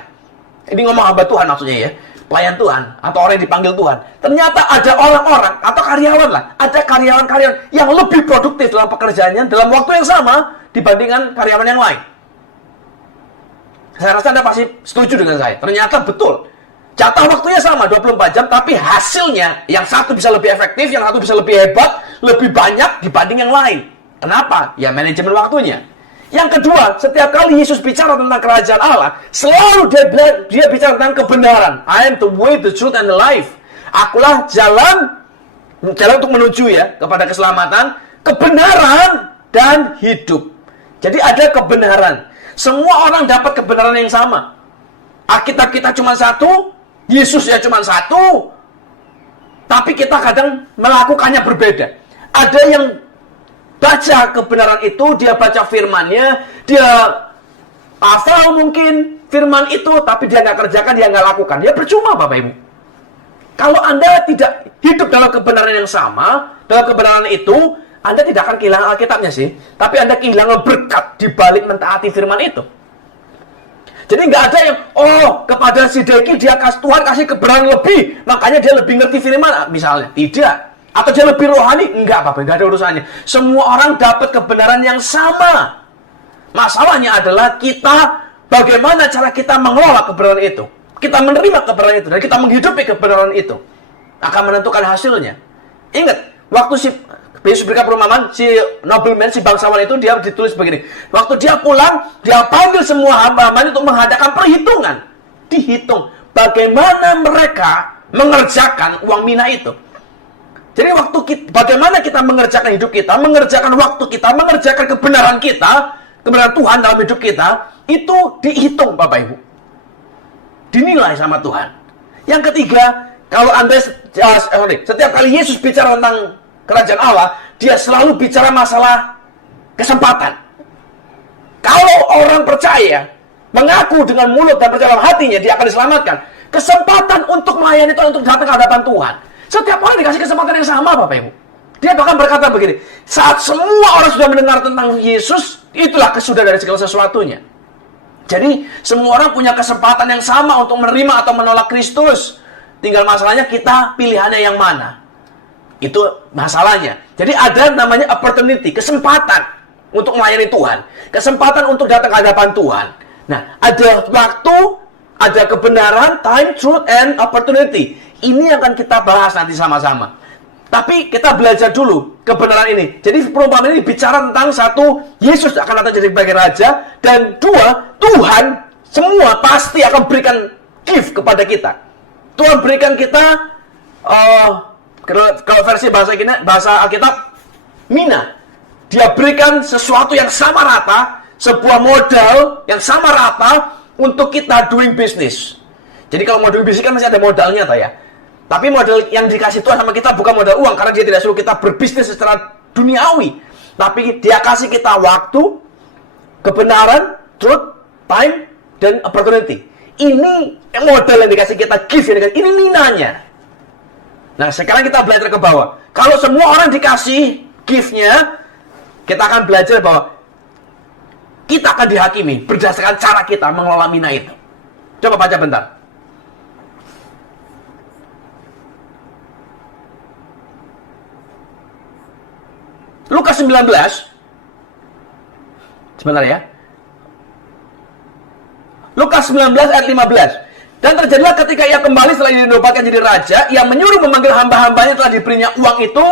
Ini ngomong hamba Tuhan maksudnya ya, pelayan Tuhan, atau orang yang dipanggil Tuhan. Ternyata ada orang-orang, atau karyawan lah, ada karyawan-karyawan yang lebih produktif dalam pekerjaannya, dalam waktu yang sama, dibandingkan karyawan yang lain. Saya rasa Anda pasti setuju dengan saya. Ternyata betul. Jatah waktunya sama, 24 jam, tapi hasilnya, yang satu bisa lebih efektif, yang satu bisa lebih hebat, lebih banyak dibanding yang lain. Kenapa? Ya manajemen waktunya. Yang kedua, setiap kali Yesus bicara tentang kerajaan Allah, selalu dia bicara tentang kebenaran. I am the way, the truth, and the life. Akulah jalan untuk menuju ya kepada keselamatan, kebenaran, dan hidup. Jadi ada kebenaran. Semua orang dapat kebenaran yang sama. Alkitab kita cuma satu, Yesus ya cuma satu, tapi kita kadang melakukannya berbeda. Ada yang baca kebenaran itu, dia baca firmannya, dia hafal mungkin firman itu, tapi dia nggak kerjakan, dia nggak lakukan. Ya percuma Bapak Ibu. Kalau Anda tidak hidup dalam kebenaran yang sama, dalam kebenaran itu, Anda tidak akan kehilangan Alkitabnya sih, tapi Anda kehilangan berkat di balik mentaati firman itu. Jadi nggak ada yang, kepada si Deki dia Tuhan kasih kebenaran lebih, makanya dia lebih ngerti firman, misalnya. Tidak. Atau dia lebih rohani? Enggak, Bapak, enggak ada urusannya. Semua orang dapat kebenaran yang sama. Masalahnya adalah kita, bagaimana cara kita mengelola kebenaran itu. Kita menerima kebenaran itu, dan kita menghidupi kebenaran itu. Akan menentukan hasilnya. Ingat, waktu si Yesus berikan perumpamaan, si nobleman, si bangsawan itu, dia ditulis begini. Waktu dia pulang, dia panggil semua hamba-hambanya untuk mengadakan perhitungan. Dihitung bagaimana mereka mengerjakan uang mina itu. Jadi bagaimana kita mengerjakan hidup kita, mengerjakan waktu kita, mengerjakan kebenaran kita, kebenaran Tuhan dalam hidup kita, itu dihitung Bapak Ibu. Dinilai sama Tuhan. Yang ketiga, kalau setiap kali Yesus bicara tentang kerajaan Allah, dia selalu bicara masalah kesempatan. Kalau orang percaya, mengaku dengan mulut dan percaya dalam hatinya, dia akan diselamatkan. Kesempatan untuk melayani Tuhan, untuk datang ke hadapan Tuhan. Setiap orang dikasih kesempatan yang sama, Bapak Ibu. Dia bahkan berkata begini, saat semua orang sudah mendengar tentang Yesus, itulah kesudah dari segala sesuatunya. Jadi, semua orang punya kesempatan yang sama untuk menerima atau menolak Kristus. Tinggal masalahnya kita pilihannya yang mana. Itu masalahnya. Jadi ada namanya opportunity, kesempatan untuk melayani Tuhan. Kesempatan untuk datang ke hadapan Tuhan. Nah, ada waktu, ada kebenaran, time, truth, and opportunity. Ini akan kita bahas nanti sama-sama. Tapi kita belajar dulu kebenaran ini. Jadi perumpamaan ini bicara tentang satu, Yesus akan datang jadi sebagai raja. Dan dua, Tuhan semua pasti akan berikan gift kepada kita. Tuhan berikan kita, kalau versi bahasa Alkitab, mina. Dia berikan sesuatu yang sama rata, sebuah modal yang sama rata untuk kita doing business. Jadi kalau mau doing business kan masih ada modalnya, ya. Tapi modal yang dikasih Tuhan sama kita bukan modal uang, karena dia tidak suruh kita berbisnis secara duniawi. Tapi dia kasih kita waktu, kebenaran, truth, time, dan opportunity. Ini modal yang dikasih kita, gift yang dikasih, ini minanya. Nah, sekarang kita belajar ke bawah. Kalau semua orang dikasih gift-nya, kita akan belajar bahwa kita akan dihakimi berdasarkan cara kita mengelola mina itu. Coba baca bentar. Lukas 19. Sebentar ya. Lukas 19 ayat 15. Dan terjadilah ketika ia kembali setelah dinobatkan jadi raja, ia menyuruh memanggil hamba-hambanya yang telah diberinya uang itu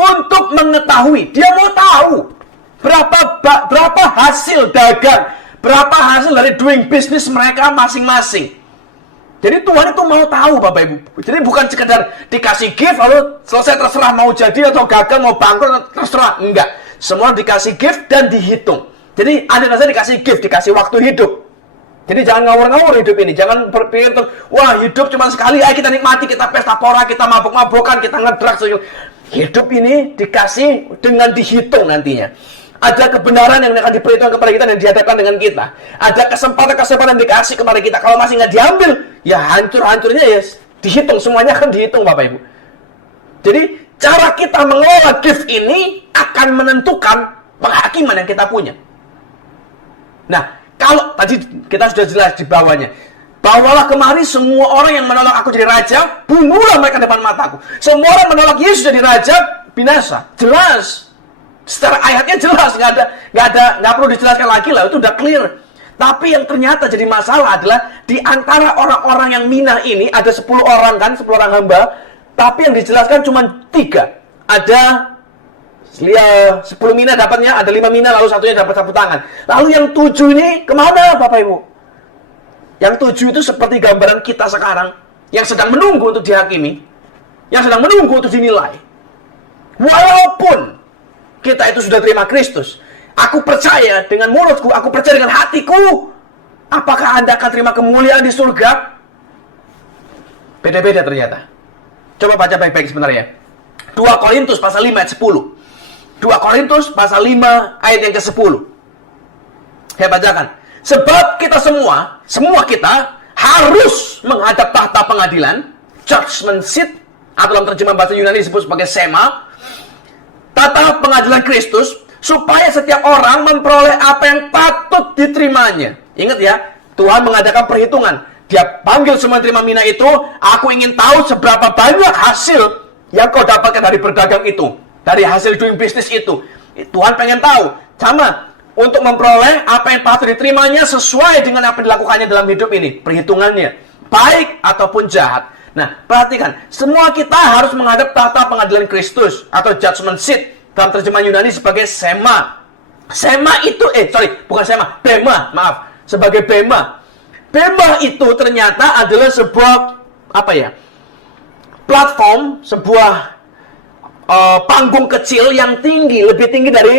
untuk mengetahui. Dia mau tahu berapa hasil dagang, berapa hasil dari doing business mereka masing-masing. Jadi Tuhan itu mau tahu, Bapak Ibu. Jadi bukan sekedar dikasih gift lalu selesai terserah mau jadi atau gagal, mau bangkrut terserah. Enggak. Semua dikasih gift dan dihitung. Jadi ada rasanya dikasih gift, dikasih waktu hidup. Jadi jangan ngawur-ngawur hidup ini. Jangan berpikir, wah hidup cuma sekali, ayo kita nikmati, kita pesta pora, kita mabuk-mabukan, kita ngedrugs. Hidup ini dikasih dengan dihitung nantinya. Ada kebenaran yang akan diperhitungkan kepada kita dan dihadapkan dengan kita. Ada kesempatan-kesempatan yang dikasih kepada kita. Kalau masih nggak diambil, ya hancur-hancurnya ya dihitung. Semuanya akan dihitung, Bapak Ibu. Jadi cara kita mengelola gift ini akan menentukan penghakiman yang kita punya. Nah, kalau tadi kita sudah jelas di bawahnya, bawalah kemari semua orang yang menolak aku jadi raja, bunuhlah mereka depan mataku. Semua orang menolak Yesus jadi raja, binasa. Jelas. Secara ayatnya jelas, nggak perlu dijelaskan lagi lah, itu udah clear. Tapi yang ternyata jadi masalah adalah di antara orang-orang yang mina ini ada 10 orang kan, 10 orang hamba, tapi yang dijelaskan cuma 3. Ada 10 mina dapatnya, ada 5 mina lalu satunya dapat sapu tangan. Lalu yang 7 ini kemana Bapak Ibu? Yang 7 itu seperti gambaran kita sekarang, yang sedang menunggu untuk dihakimi, yang sedang menunggu untuk dinilai. Walaupun kita itu sudah terima Kristus, aku percaya dengan mulutku, aku percaya dengan hatiku, apakah Anda akan terima kemuliaan di surga? Beda-beda ternyata. Coba baca baik-baik sebentar ya. 2 Korintus pasal 5 ayat 10. 2 Korintus pasal 5 ayat yang ke-10. Saya bacakan. Sebab kita semua kita harus menghadap tahta pengadilan, judgment seat, atau dalam terjemahan bahasa Yunani disebut sebagai sema, tata pengadilan Kristus, supaya setiap orang memperoleh apa yang patut diterimanya. Ingat ya, Tuhan mengadakan perhitungan. Dia panggil semua terima mina itu, aku ingin tahu seberapa banyak hasil yang kau dapatkan dari berdagang itu, dari hasil doing business itu. Tuhan pengen tahu. Sama, untuk memperoleh apa yang patut diterimanya sesuai dengan apa yang dilakukannya dalam hidup ini. Perhitungannya, baik ataupun jahat. Nah, perhatikan, semua kita harus menghadap tahta pengadilan Kristus atau judgment seat, dalam terjemahan Yunani sebagai sema. Sema itu, bukan sema, bema, maaf, sebagai bema. Bema itu ternyata adalah sebuah, platform, sebuah panggung kecil yang tinggi, lebih tinggi dari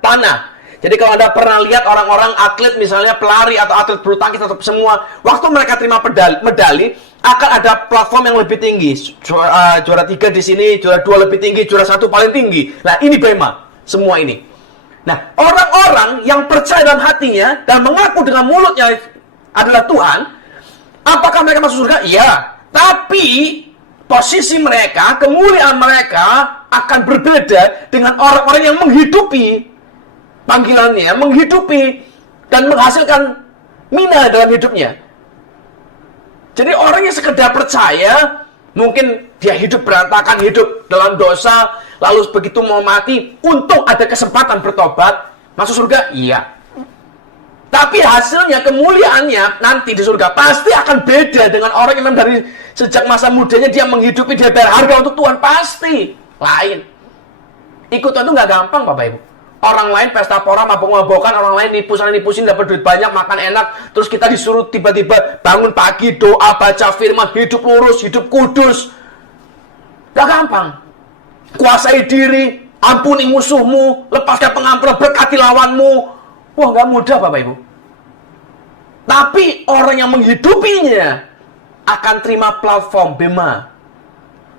tanah. Jadi kalau Anda pernah lihat orang-orang atlet, misalnya pelari atau atlet bulu tangkis atau semua, waktu mereka terima medali, akan ada platform yang lebih tinggi. Juara 3 di sini, juara 2 lebih tinggi, juara 1 paling tinggi. Nah, ini Bema, semua ini. Nah, orang-orang yang percaya dalam hatinya dan mengaku dengan mulutnya adalah Tuhan, apakah mereka masuk surga? Iya. Tapi posisi mereka, kemuliaan mereka akan berbeda dengan orang-orang yang menghidupi panggilannya, menghidupi dan menghasilkan mina dalam hidupnya. Jadi orang yang sekedar percaya, mungkin dia hidup berantakan, hidup dalam dosa, lalu begitu mau mati, untung ada kesempatan bertobat, masuk surga? Iya. Tapi hasilnya, kemuliaannya nanti di surga pasti akan beda dengan orang yang dari sejak masa mudanya dia menghidupi, dia berharga untuk Tuhan, pasti lain. Ikut Tuhan itu nggak gampang, Bapak Ibu. Orang lain pesta pora, mabok-mabokan, orang lain nipu sana nipu sini, dapat duit banyak, makan enak, terus kita disuruh tiba-tiba bangun pagi, doa, baca firman, hidup lurus, hidup kudus. Gak gampang. Kuasai diri, ampuni musuhmu, lepaskan pengampunan, berkati lawanmu. Wah, gak mudah, Bapak Ibu. Tapi orang yang menghidupinya akan terima platform Bema.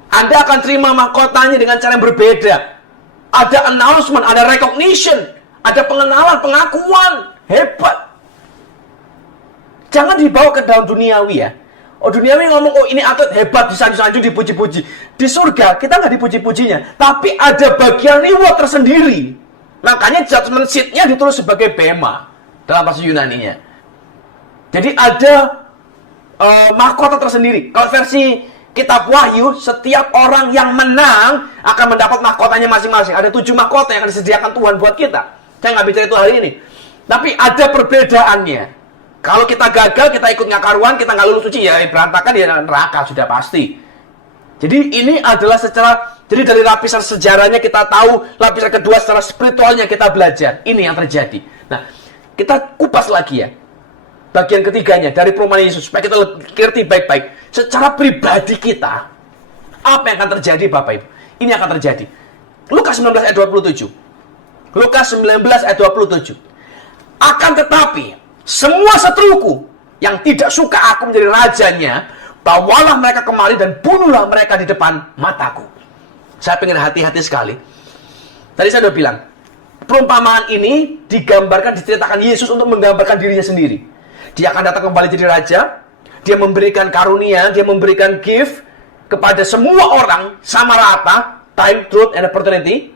Anda akan terima mahkotanya dengan cara yang berbeda. Ada announcement, ada recognition, ada pengenalan, pengakuan. Hebat. Jangan dibawa ke dalam duniawi ya. Oh, duniawi ngomong, oh ini atlet hebat, disanjung-sanjung, dipuji-puji. Di surga, kita nggak dipuji-pujinya. Tapi ada bagian reward tersendiri. Makanya judgment seat-nya ditulis sebagai Bema dalam bahasa Yunaninya. Jadi ada mahkota tersendiri. Kalau versi Kitab Wahyu, setiap orang yang menang akan mendapat mahkotanya masing-masing. Ada 7 mahkota yang akan disediakan Tuhan buat kita. Saya nggak bicara itu hari ini. Tapi ada perbedaannya. Kalau kita gagal, kita ikut nggak karuan, kita nggak lulus uji, ya berantakan, ya neraka, sudah pasti. Jadi ini adalah jadi dari lapisan sejarahnya kita tahu, lapisan kedua secara spiritualnya kita belajar. Ini yang terjadi. Nah, kita kupas lagi ya. Bagian ketiganya dari perumahan Yesus, supaya kita ngerti baik-baik. Secara pribadi kita, apa yang akan terjadi, Bapak Ibu? Ini akan terjadi. Lukas 19 ayat 27. Lukas 19 ayat 27. Akan tetapi, semua seteruku yang tidak suka aku menjadi rajanya, bawalah mereka kemari dan bunuhlah mereka di depan mataku. Saya pengen hati-hati sekali. Tadi saya sudah bilang, perumpamaan ini digambarkan, diceritakan Yesus untuk menggambarkan dirinya sendiri. Dia akan datang kembali jadi raja. Dia memberikan karunia, dia memberikan gift kepada semua orang sama rata, time, truth, and opportunity.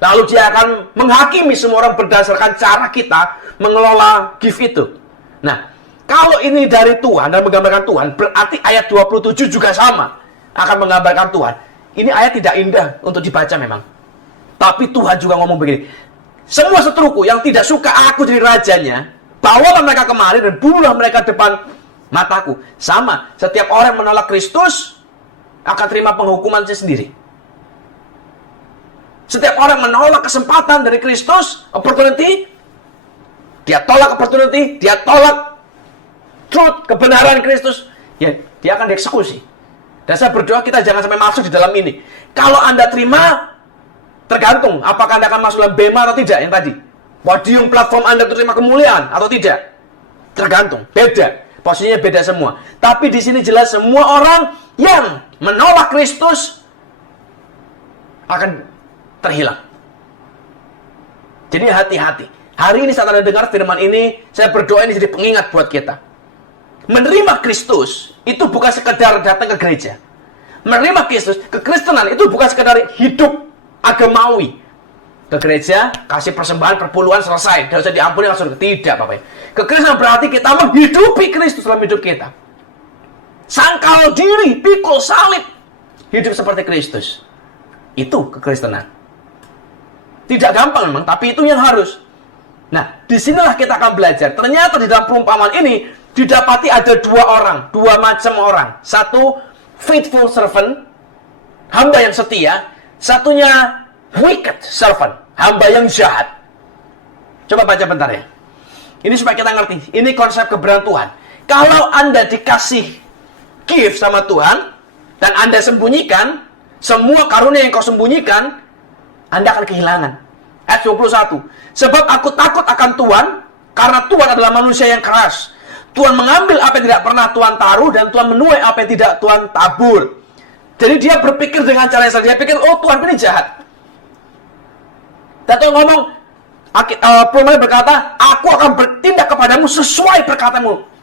Lalu dia akan menghakimi semua orang berdasarkan cara kita mengelola gift itu. Nah, kalau ini dari Tuhan dan menggambarkan Tuhan, berarti ayat 27 juga sama, akan menggambarkan Tuhan. Ini ayat tidak indah untuk dibaca memang. Tapi Tuhan juga ngomong begini, semua seteruku yang tidak suka aku jadi rajanya, bawalah mereka kemari dan bunuhlah mereka depan mataku. Sama, setiap orang yang menolak Kristus akan terima penghukumannya sendiri. Setiap orang menolak kesempatan dari Kristus, opportunity, dia tolak opportunity, dia tolak truth, kebenaran Kristus, ya dia akan dieksekusi. Dan saya berdoa kita jangan sampai masuk di dalam ini. Kalau Anda terima, tergantung apakah Anda akan masuk dalam Bema atau tidak yang tadi. Podium platform Anda terima kemuliaan atau tidak? Tergantung, beda. Posisinya beda semua. Tapi di sini jelas semua orang yang menolak Kristus akan terhilang. Jadi hati-hati. Hari ini saat Anda dengar firman ini, saya berdoa ini jadi pengingat buat kita. Menerima Kristus itu bukan sekedar datang ke gereja. Menerima Kristus, kekristenan itu bukan sekedar hidup agamawi. Ke gereja, kasih persembahan, perpuluhan, selesai. Dan usah diampuni langsung. Tidak, Bapak. Kekristenan berarti kita menghidupi Kristus dalam hidup kita. Sangkal diri, pikul salib. Hidup seperti Kristus. Itu kekristenan. Tidak gampang memang, tapi itu yang harus. Nah, disinilah kita akan belajar. Ternyata di dalam perumpamaan ini, didapati ada 2 orang. 2 macam orang. Satu, faithful servant. Hamba yang setia. Satunya, wicked servant, hamba yang jahat. Coba baca bentar ya. Ini supaya kita ngerti. Ini konsep kebenaran Tuhan. Kalau Anda dikasih gift sama Tuhan dan Anda sembunyikan, Semua karunia yang kau sembunyikan, Anda akan kehilangan. Ayat 21. Sebab aku takut akan Tuhan, karena Tuhan adalah manusia yang keras. Tuhan mengambil apa yang tidak pernah Tuhan taruh, dan Tuhan menuai apa yang tidak Tuhan tabur. Jadi dia berpikir dengan cara yang salah. Dia pikir, oh Tuhan ini jahat. Dan Tuhan ngomong, Perumpamaan berkata, aku akan bertindak kepadamu sesuai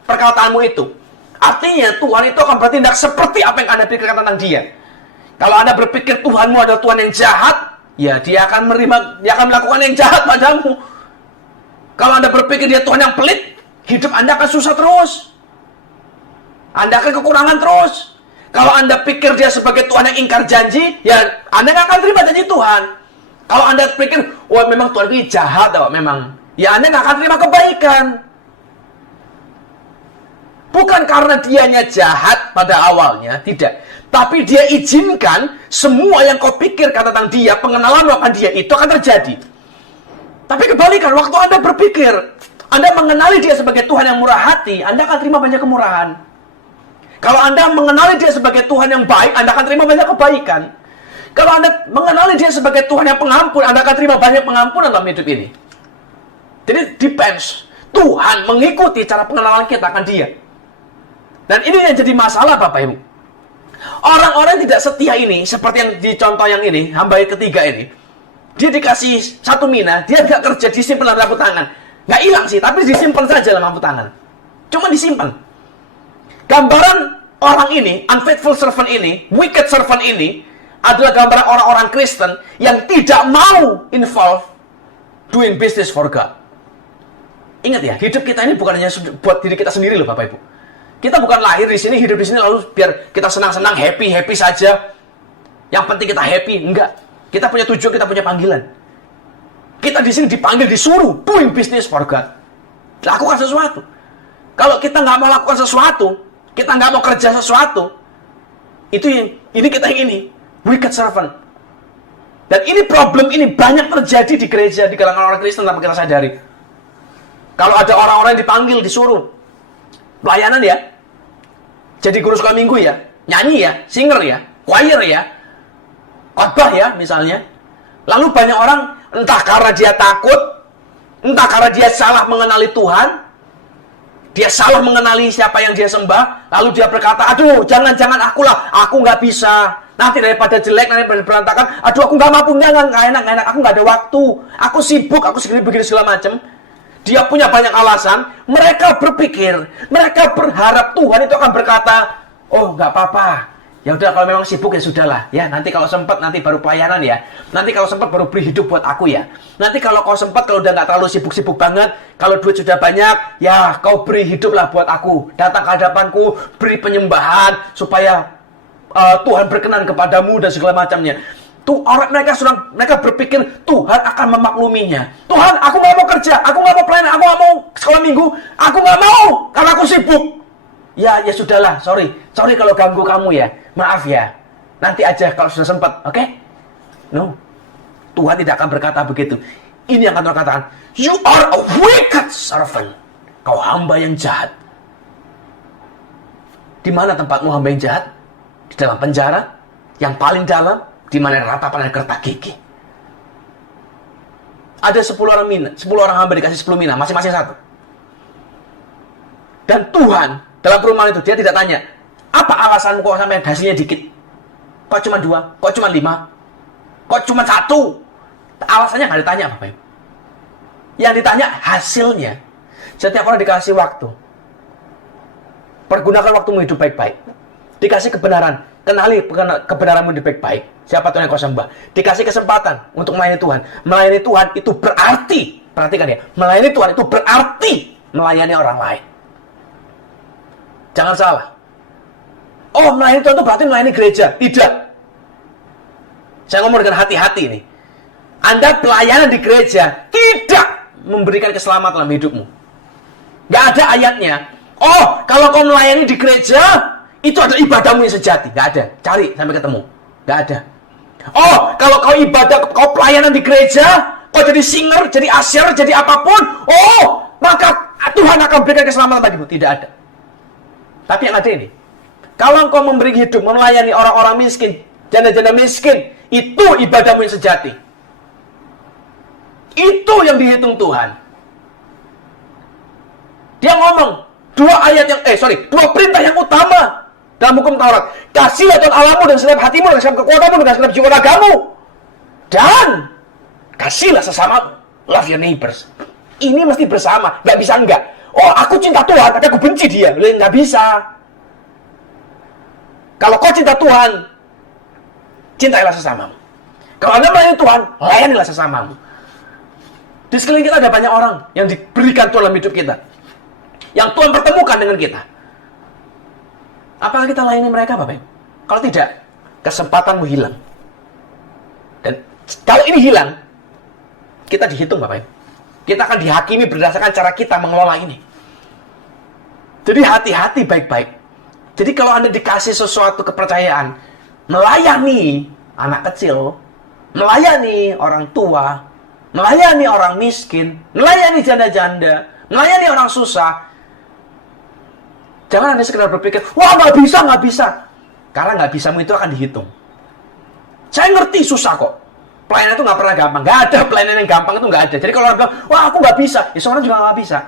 perkataanmu itu. Artinya Tuhan itu akan bertindak seperti apa yang Anda pikirkan tentang dia. Kalau Anda berpikir Tuhanmu adalah Tuhan yang jahat, ya dia akan melakukan yang jahat padamu. Kalau Anda berpikir dia Tuhan yang pelit, hidup Anda akan susah terus. Anda akan kekurangan terus. Kalau Anda pikir dia sebagai Tuhan yang ingkar janji, ya Anda nggak akan terima janji Tuhan. Kalau Anda pikir, wah memang Tuhan ini jahat, memang, ya Anda nggak akan terima kebaikan. Bukan karena dianya jahat pada awalnya, tidak. Tapi dia izinkan semua yang kau pikirkan tentang dia, pengenalan akan dia, itu akan terjadi. Tapi kebalikan, waktu Anda berpikir, Anda mengenali dia sebagai Tuhan yang murah hati, Anda akan terima banyak kemurahan. Kalau Anda mengenali dia sebagai Tuhan yang baik, Anda akan terima banyak kebaikan. Kalau Anda mengenali dia sebagai Tuhan yang pengampun, Anda akan terima banyak pengampunan dalam hidup ini. Jadi depends. Tuhan mengikuti cara pengenalan kita akan dia. Dan ini yang jadi masalah Bapak Ibu. Orang-orang yang tidak setia ini, seperti yang di contoh yang ini, hamba yang ketiga ini, dia dikasih 1 mina, dia nggak kerja, disimpan dalam lampu tangan. Nggak hilang sih, tapi disimpan saja dalam lampu tangan. Cuma disimpan. Gambaran orang ini, unfaithful servant ini, wicked servant ini, adalah gambaran orang-orang Kristen yang tidak mau involve doing business for God. Ingat ya, hidup kita ini bukan hanya buat diri kita sendiri loh Bapak Ibu. Kita bukan lahir di sini, hidup di sini lalu biar kita senang-senang, happy saja. Yang penting kita happy, enggak. Kita punya tujuan, kita punya panggilan. Kita di sini dipanggil, disuruh doing business for God. Lakukan sesuatu. Kalau kita nggak mau lakukan sesuatu, kita nggak mau kerja sesuatu, ini kita yang ini, wicked servant. Dan ini problem ini banyak terjadi di gereja, di kalangan orang Kristen tanpa kita sadari. Kalau ada orang-orang yang dipanggil, disuruh pelayanan ya, jadi guru sekolah minggu ya, nyanyi ya, singer ya, choir ya, khotbah ya misalnya. Lalu banyak orang, entah karena dia takut, entah karena dia salah mengenali Tuhan, dia salah mengenali siapa yang dia sembah, lalu dia berkata, aduh jangan-jangan aku nggak bisa, nanti daripada jelek, nanti daripada berantakan, aduh aku nggak mampu, nggak enak, aku nggak ada waktu, aku sibuk, aku begini segala macam. Dia punya banyak alasan. Mereka berpikir, mereka berharap Tuhan itu akan berkata, oh nggak apa-apa, ya udah kalau memang sibuk ya sudahlah, ya nanti kalau sempat nanti baru pelayanan ya, nanti kalau sempat baru beri hidup buat aku ya, nanti kalau kau sempat, kalau udah nggak terlalu sibuk-sibuk banget, kalau duit sudah banyak, ya kau beri hiduplah buat aku, datang ke hadapanku, beri penyembahan supaya Tuhan berkenan kepadamu dan segala macamnya. Mereka berpikir Tuhan akan memakluminya. Tuhan, aku nggak mau kerja, aku nggak mau pelayanan, aku nggak mau sekolah minggu, aku nggak mau karena aku sibuk. Ya sudahlah, sorry kalau ganggu kamu ya, maaf ya. Nanti aja kalau sudah sempat, oke? No, Tuhan tidak akan berkata begitu. Ini yang akan Tuhan katakan, you are a wicked servant. Kau hamba yang jahat. Di mana tempatmu hamba yang jahat? Di dalam penjara, yang paling dalam, di mana ratapan dan gertak gigi. Ada 10 orang hamba dikasih 10 mina, masing-masing 1. Dan Tuhan dalam perumpamaan itu dia tidak tanya, apa alasanmu kok sampai hasilnya dikit? Kok cuma 2? Kok cuma 5? Kok cuma 1? Alasannya nggak ditanya Bapak Ibu. Yang ditanya hasilnya. Setiap orang dikasih waktu. Pergunakan waktumu hidup baik-baik. Dikasih kebenaran. Kenali kebenaranmu hidup baik-baik. Siapa Tuhan yang kau sembah. Dikasih kesempatan untuk melayani Tuhan. Melayani Tuhan itu berarti, perhatikan ya, melayani Tuhan itu berarti melayani orang lain. Jangan salah. Oh, melayani Tuhan itu berarti melayani gereja. Tidak. Saya ngomong dengan hati-hati ini. Anda pelayanan di gereja tidak memberikan keselamatan dalam hidupmu. Gak ada ayatnya. Oh, kalau kau melayani di gereja, itu adalah ibadahmu yang sejati. Gak ada. Cari sampai ketemu. Gak ada. Oh, kalau kau ibadah, kau pelayanan di gereja, kau jadi singer, jadi asyir, jadi apapun, oh, maka Tuhan akan berikan keselamatan bagimu. Tidak ada. Tapi yang ada ini, kalau engkau memberi hidup, melayani orang-orang miskin, janda-janda miskin. Itu ibadahmu yang sejati. Itu yang dihitung Tuhan. Dia ngomong dua perintah yang utama dalam hukum Taurat. Kasihlah Tuhan Allahmu dengan segenap hatimu, dengan segenap kekuatanmu, dengan segenap jiwa ragamu. Dan kasihlah sesamamu. Love your neighbors. Ini mesti bersama, nggak bisa enggak. Oh, aku cinta Tuhan, tapi aku benci dia. Nggak bisa. Kalau kau cinta Tuhan, cintailah sesamamu. Kalau Anda melayani Tuhan, layanilah sesamamu. Di sekeliling kita ada banyak orang yang diberikan Tuhan dalam hidup kita, yang Tuhan pertemukan dengan kita. Apakah kita layani mereka, Bapak Ibu? Kalau tidak, kesempatanmu hilang. Dan kalau ini hilang, kita dihitung, Bapak Ibu. Kita akan dihakimi berdasarkan cara kita mengelola ini. Jadi hati-hati baik-baik. Jadi kalau Anda dikasih sesuatu kepercayaan, melayani anak kecil, melayani orang tua, melayani orang miskin, melayani janda-janda, melayani orang susah, jangan Anda sekedar berpikir, wah nggak bisa. Karena nggak bisamu itu akan dihitung. Saya ngerti susah kok. Pelayanan itu nggak pernah gampang. Nggak ada pelayanan yang gampang, itu nggak ada. Jadi kalau orang bilang, wah aku nggak bisa, ya seorang juga nggak bisa.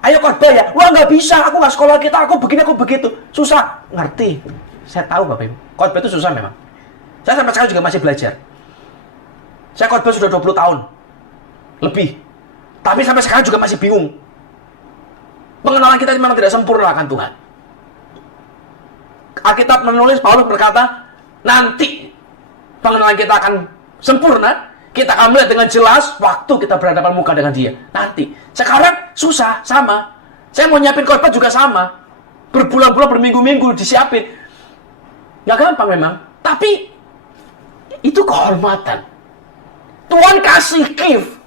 Ayo khotbah ya, wah nggak bisa, aku nggak sekolah kita, aku begini, aku begitu. Susah, ngerti. Saya tahu Bapak Ibu, khotbah itu susah memang. Saya sampai sekarang juga masih belajar. Saya khotbah sudah 20 tahun. Lebih. Tapi sampai sekarang juga masih bingung. Pengenalan kita memang tidak sempurna akan Tuhan. Alkitab menulis, Paulus berkata, nanti pengenalan kita akan sempurna, kita akan melihat dengan jelas waktu kita berhadapan muka dengan dia. Nanti. Sekarang susah, sama. Saya mau nyiapin khotbah juga sama. Berbulan-bulan, berminggu-minggu disiapin. Nggak gampang memang. Tapi itu kehormatan. Tuhan kasih gift.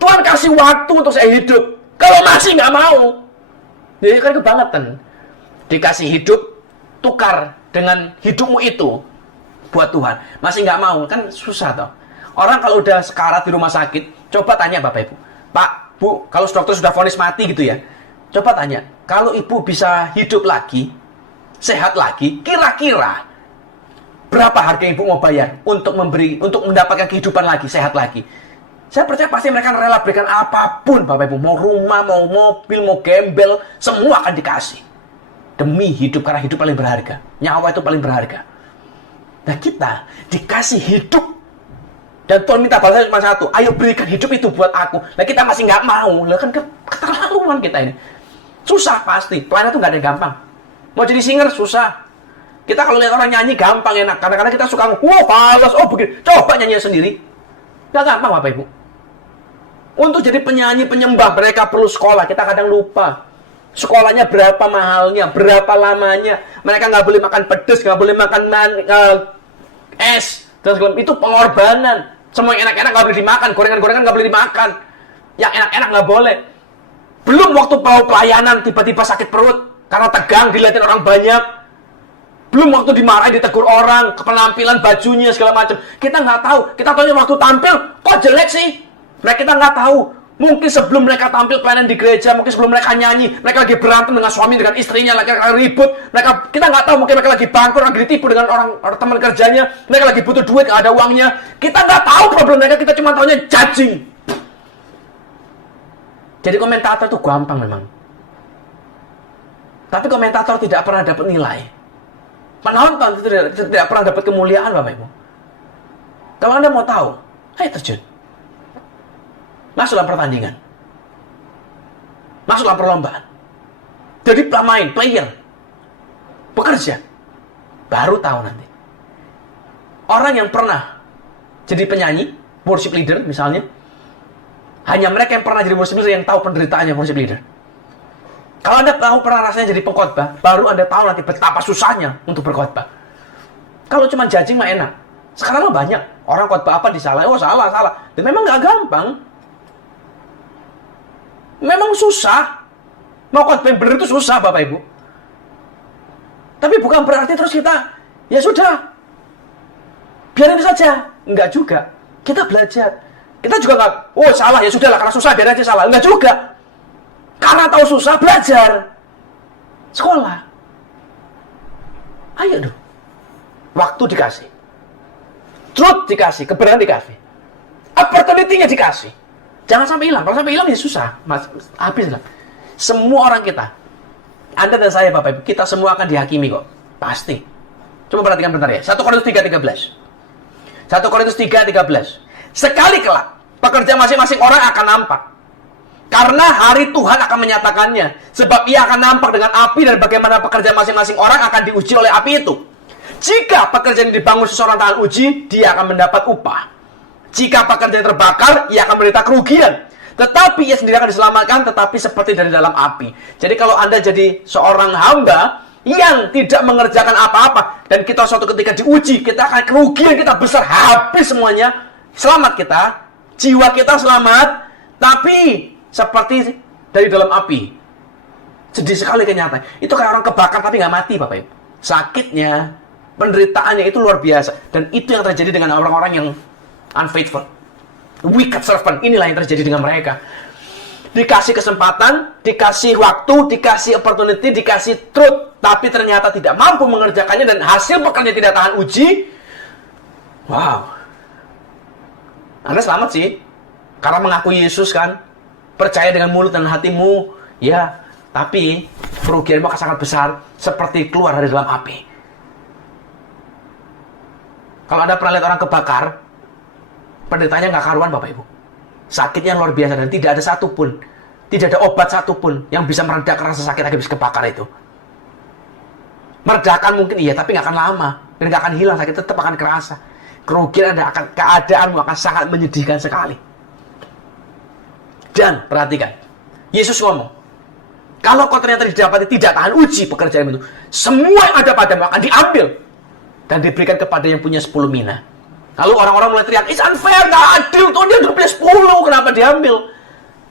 Tuhan kasih waktu untuk saya hidup. Kalau masih nggak mau, jadi kan kebangetan. Dikasih hidup, tukar dengan hidupmu itu buat Tuhan. Masih nggak mau, kan susah toh. Orang kalau udah sekarat di rumah sakit, coba tanya Bapak Ibu. Pak, Bu, kalau dokter sudah vonis mati gitu ya, coba tanya, kalau Ibu bisa hidup lagi, sehat lagi, kira-kira berapa harga Ibu mau bayar untuk mendapatkan kehidupan lagi, sehat lagi? Saya percaya pasti mereka rela berikan apapun, Bapak Ibu. Mau rumah, mau mobil, mau gembel, semua akan dikasih. Demi hidup, karena hidup paling berharga. Nyawa itu paling berharga. Nah kita dikasih hidup. Dan Tuhan minta balasan cuma satu. Ayo berikan hidup itu buat aku. Nah kita masih nggak mau. Lah kan keterlaluan kita ini. Susah pasti. Pelayanan itu nggak ada yang gampang. Mau jadi singer susah. Kita kalau lihat orang nyanyi gampang, enak. Kadang-kadang kita suka, falas, begini. Coba nyanyi sendiri. Nggak gampang Bapak Ibu. Untuk jadi penyanyi, penyembah, mereka perlu sekolah. Kita kadang lupa. Sekolahnya berapa mahalnya, berapa lamanya. Mereka nggak boleh makan pedes, nggak boleh makan es. Itu pengorbanan. Semua yang enak-enak nggak boleh dimakan. Gorengan-gorengan nggak boleh dimakan. Yang enak-enak nggak boleh. Belum waktu mau pelayanan, tiba-tiba sakit perut. Karena tegang, dilihatin orang banyak. Belum waktu dimarahin, ditegur orang. Penampilan bajunya, segala macam. Kita nggak tahu. Kita tahunya waktu tampil, kok jelek sih? Kita nggak tahu. Mungkin sebelum mereka tampil pelayanan di gereja, mungkin sebelum mereka nyanyi, mereka lagi berantem dengan suami, dengan istrinya, lagi ribut. Kita nggak tahu, mungkin mereka lagi bangkrut, lagi ditipu dengan orang teman kerjanya, mereka lagi butuh duit, nggak ada uangnya. Kita nggak tahu problem mereka, kita cuma tahunya judging. Jadi komentator itu gampang memang. Tapi komentator tidak pernah dapat nilai. Penonton itu tidak pernah dapat kemuliaan, Bapak Ibu. Kalau Anda mau tahu, ayo terjun. Masuk dalam pertandingan. Masuk dalam perlombaan. Jadi pemain, player. Bekerja. Baru tahu nanti. Orang yang pernah jadi penyanyi, worship leader misalnya, hanya mereka yang pernah jadi worship leader yang tahu penderitaannya worship leader. Kalau Anda tahu pernah rasanya jadi pengkhotbah, baru Anda tahu nanti betapa susahnya untuk berkhotbah. Kalau cuma judging mah enak. Sekarang mah banyak. Orang khotbah apa disalahin, oh salah. Dan memang nggak gampang. Memang susah. Mau khotbah yang benar itu susah, Bapak Ibu. Tapi bukan berarti terus kita, ya sudah, biarin saja. Enggak juga. Kita belajar. Kita juga nggak, oh salah, ya sudahlah, karena susah, biar aja salah. Enggak juga. Karena tahu susah, belajar. Sekolah. Ayo dong. Waktu dikasih. Truth dikasih, kebenaran dikasih. Opportunity-nya dikasih. Jangan sampai hilang. Kalau sampai hilang ya susah. Habis lah. Semua orang kita, Anda dan saya Bapak Ibu, kita semua akan dihakimi kok. Pasti. Coba perhatikan bentar ya. 1 Korintus 3:13. 1 Korintus 3:13. Sekali kelak, pekerjaan masing-masing orang akan nampak. Karena hari Tuhan akan menyatakannya. Sebab ia akan nampak dengan api dan bagaimana pekerjaan masing-masing orang akan diuji oleh api itu. Jika pekerjaan yang dibangun seseorang tahan uji, dia akan mendapat upah. Jika pekerjaan terbakar, ia akan menderita kerugian. Tetapi ia sendiri akan diselamatkan, tetapi seperti dari dalam api. Jadi kalau Anda jadi seorang hamba yang tidak mengerjakan apa-apa, dan kita suatu ketika diuji, kita akan kerugian kita besar, habis semuanya. Selamat kita, jiwa kita selamat, tapi seperti dari dalam api. Sedih sekali kenyataan. Itu kayak orang kebakar tapi nggak mati, Bapak Ibu. Sakitnya, penderitaannya itu luar biasa. Dan itu yang terjadi dengan orang-orang yang unfaithful. Wicked servant. Inilah yang terjadi dengan mereka. Dikasih kesempatan, dikasih waktu, dikasih opportunity, dikasih truth, tapi ternyata tidak mampu mengerjakannya dan hasil pekerjaan tidak tahan uji. Wow. Anda selamat sih. Karena mengakui Yesus kan. Percaya dengan mulut dan hatimu. Ya, tapi kerugianmu akan sangat besar. Seperti keluar dari dalam api. Kalau Anda pernah lihat orang kebakar, penderitaannya nggak karuan Bapak Ibu. Sakitnya luar biasa dan tidak ada satupun, tidak ada obat satupun yang bisa meredakan rasa sakit akibat kebakar itu. Meredakan mungkin iya, tapi nggak akan lama dan nggak akan hilang, sakit tetap akan kerasa. Kerugian Anda akan, keadaanmu akan sangat menyedihkan sekali. Dan perhatikan, Yesus ngomong, kalau kau ternyata didapati tidak tahan uji pekerjaan itu, semua yang ada padamu akan diambil dan diberikan kepada yang punya 10 mina. Lalu orang-orang mulai teriak, it's unfair, gak adil, tuh dia punya 10, kenapa diambil?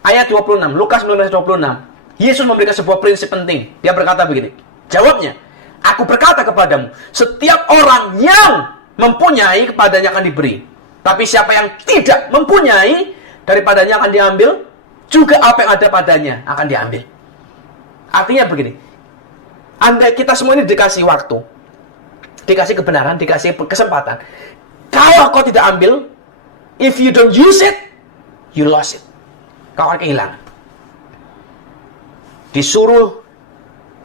Ayat 26, Lukas 19:26. Yesus memberikan sebuah prinsip penting. Dia berkata begini, jawabnya, aku berkata kepadamu, setiap orang yang mempunyai kepadanya akan diberi. Tapi siapa yang tidak mempunyai, daripadanya akan diambil, juga apa yang ada padanya akan diambil. Artinya begini, kita semua ini dikasih waktu, dikasih kebenaran, dikasih kesempatan. Kalau kau tidak ambil, if you don't use it, you lost it. Kau akan kehilangan. Disuruh,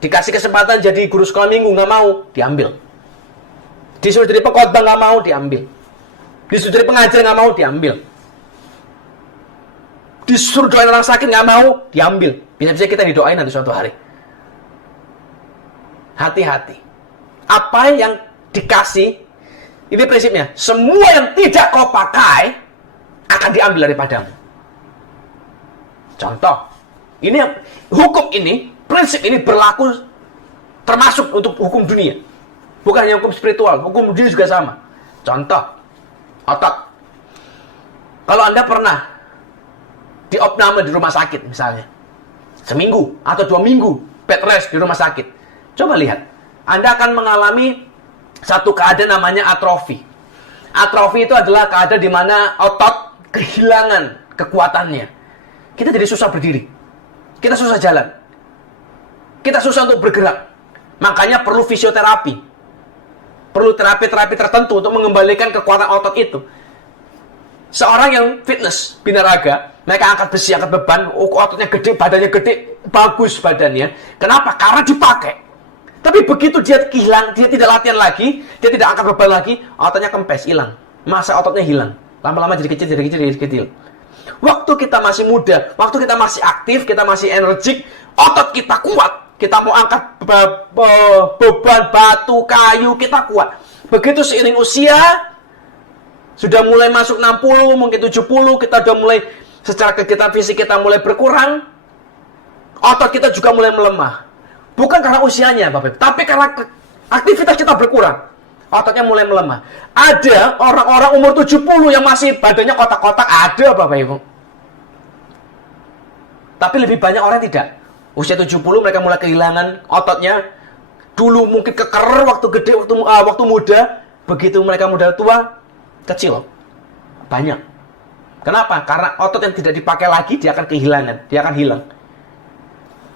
dikasih kesempatan jadi guru sekolah minggu, nggak mau, diambil. Disuruh jadi pengkhotbah, nggak mau, diambil. Disuruh jadi pengajar, nggak mau, diambil. Disuruh doain orang sakit, nggak mau, diambil. Bisa-bisa kita didoain nanti suatu hari. Hati-hati. Apa yang dikasih, ini prinsipnya, semua yang tidak kau pakai akan diambil daripadamu. Contoh, ini hukum ini, prinsip ini berlaku termasuk untuk hukum dunia. Bukan hanya hukum spiritual, hukum dunia juga sama. Contoh, otot. Kalau Anda pernah diopname di rumah sakit misalnya, seminggu atau 2 minggu bed rest di rumah sakit, coba lihat, Anda akan mengalami satu keadaan namanya atrofi. Atrofi itu adalah keadaan di mana otot kehilangan kekuatannya. Kita jadi susah berdiri. Kita susah jalan. Kita susah untuk bergerak. Makanya perlu fisioterapi. Perlu terapi-terapi tertentu untuk mengembalikan kekuatan otot itu. Seorang yang fitness, binaraga, mereka angkat besi, angkat beban, ototnya gede, badannya gede, bagus badannya. Kenapa? Karena dipakai. Tapi begitu dia kehilangan, dia tidak latihan lagi, dia tidak angkat beban lagi, ototnya kempes, hilang. Masa ototnya hilang. Lama-lama jadi kecil, jadi kecil, jadi kecil. Waktu kita masih muda, waktu kita masih aktif, kita masih energik, otot kita kuat. Kita mau angkat beban, batu, kayu, kita kuat. Begitu seiring usia, sudah mulai masuk 60, mungkin 70, kita sudah mulai, secara kegiatan fisik kita mulai berkurang, otot kita juga mulai melemah. Bukan karena usianya, Bapak Ibu, tapi karena aktivitas kita berkurang. Ototnya mulai melemah. Ada orang-orang umur 70 yang masih badannya kotak-kotak, ada Bapak Ibu. Tapi lebih banyak orang tidak. Usia 70 mereka mulai kehilangan ototnya. Dulu mungkin keker waktu gede, waktu muda. Begitu mereka muda tua, kecil. Banyak. Kenapa? Karena otot yang tidak dipakai lagi, dia akan kehilangan. Dia akan hilang.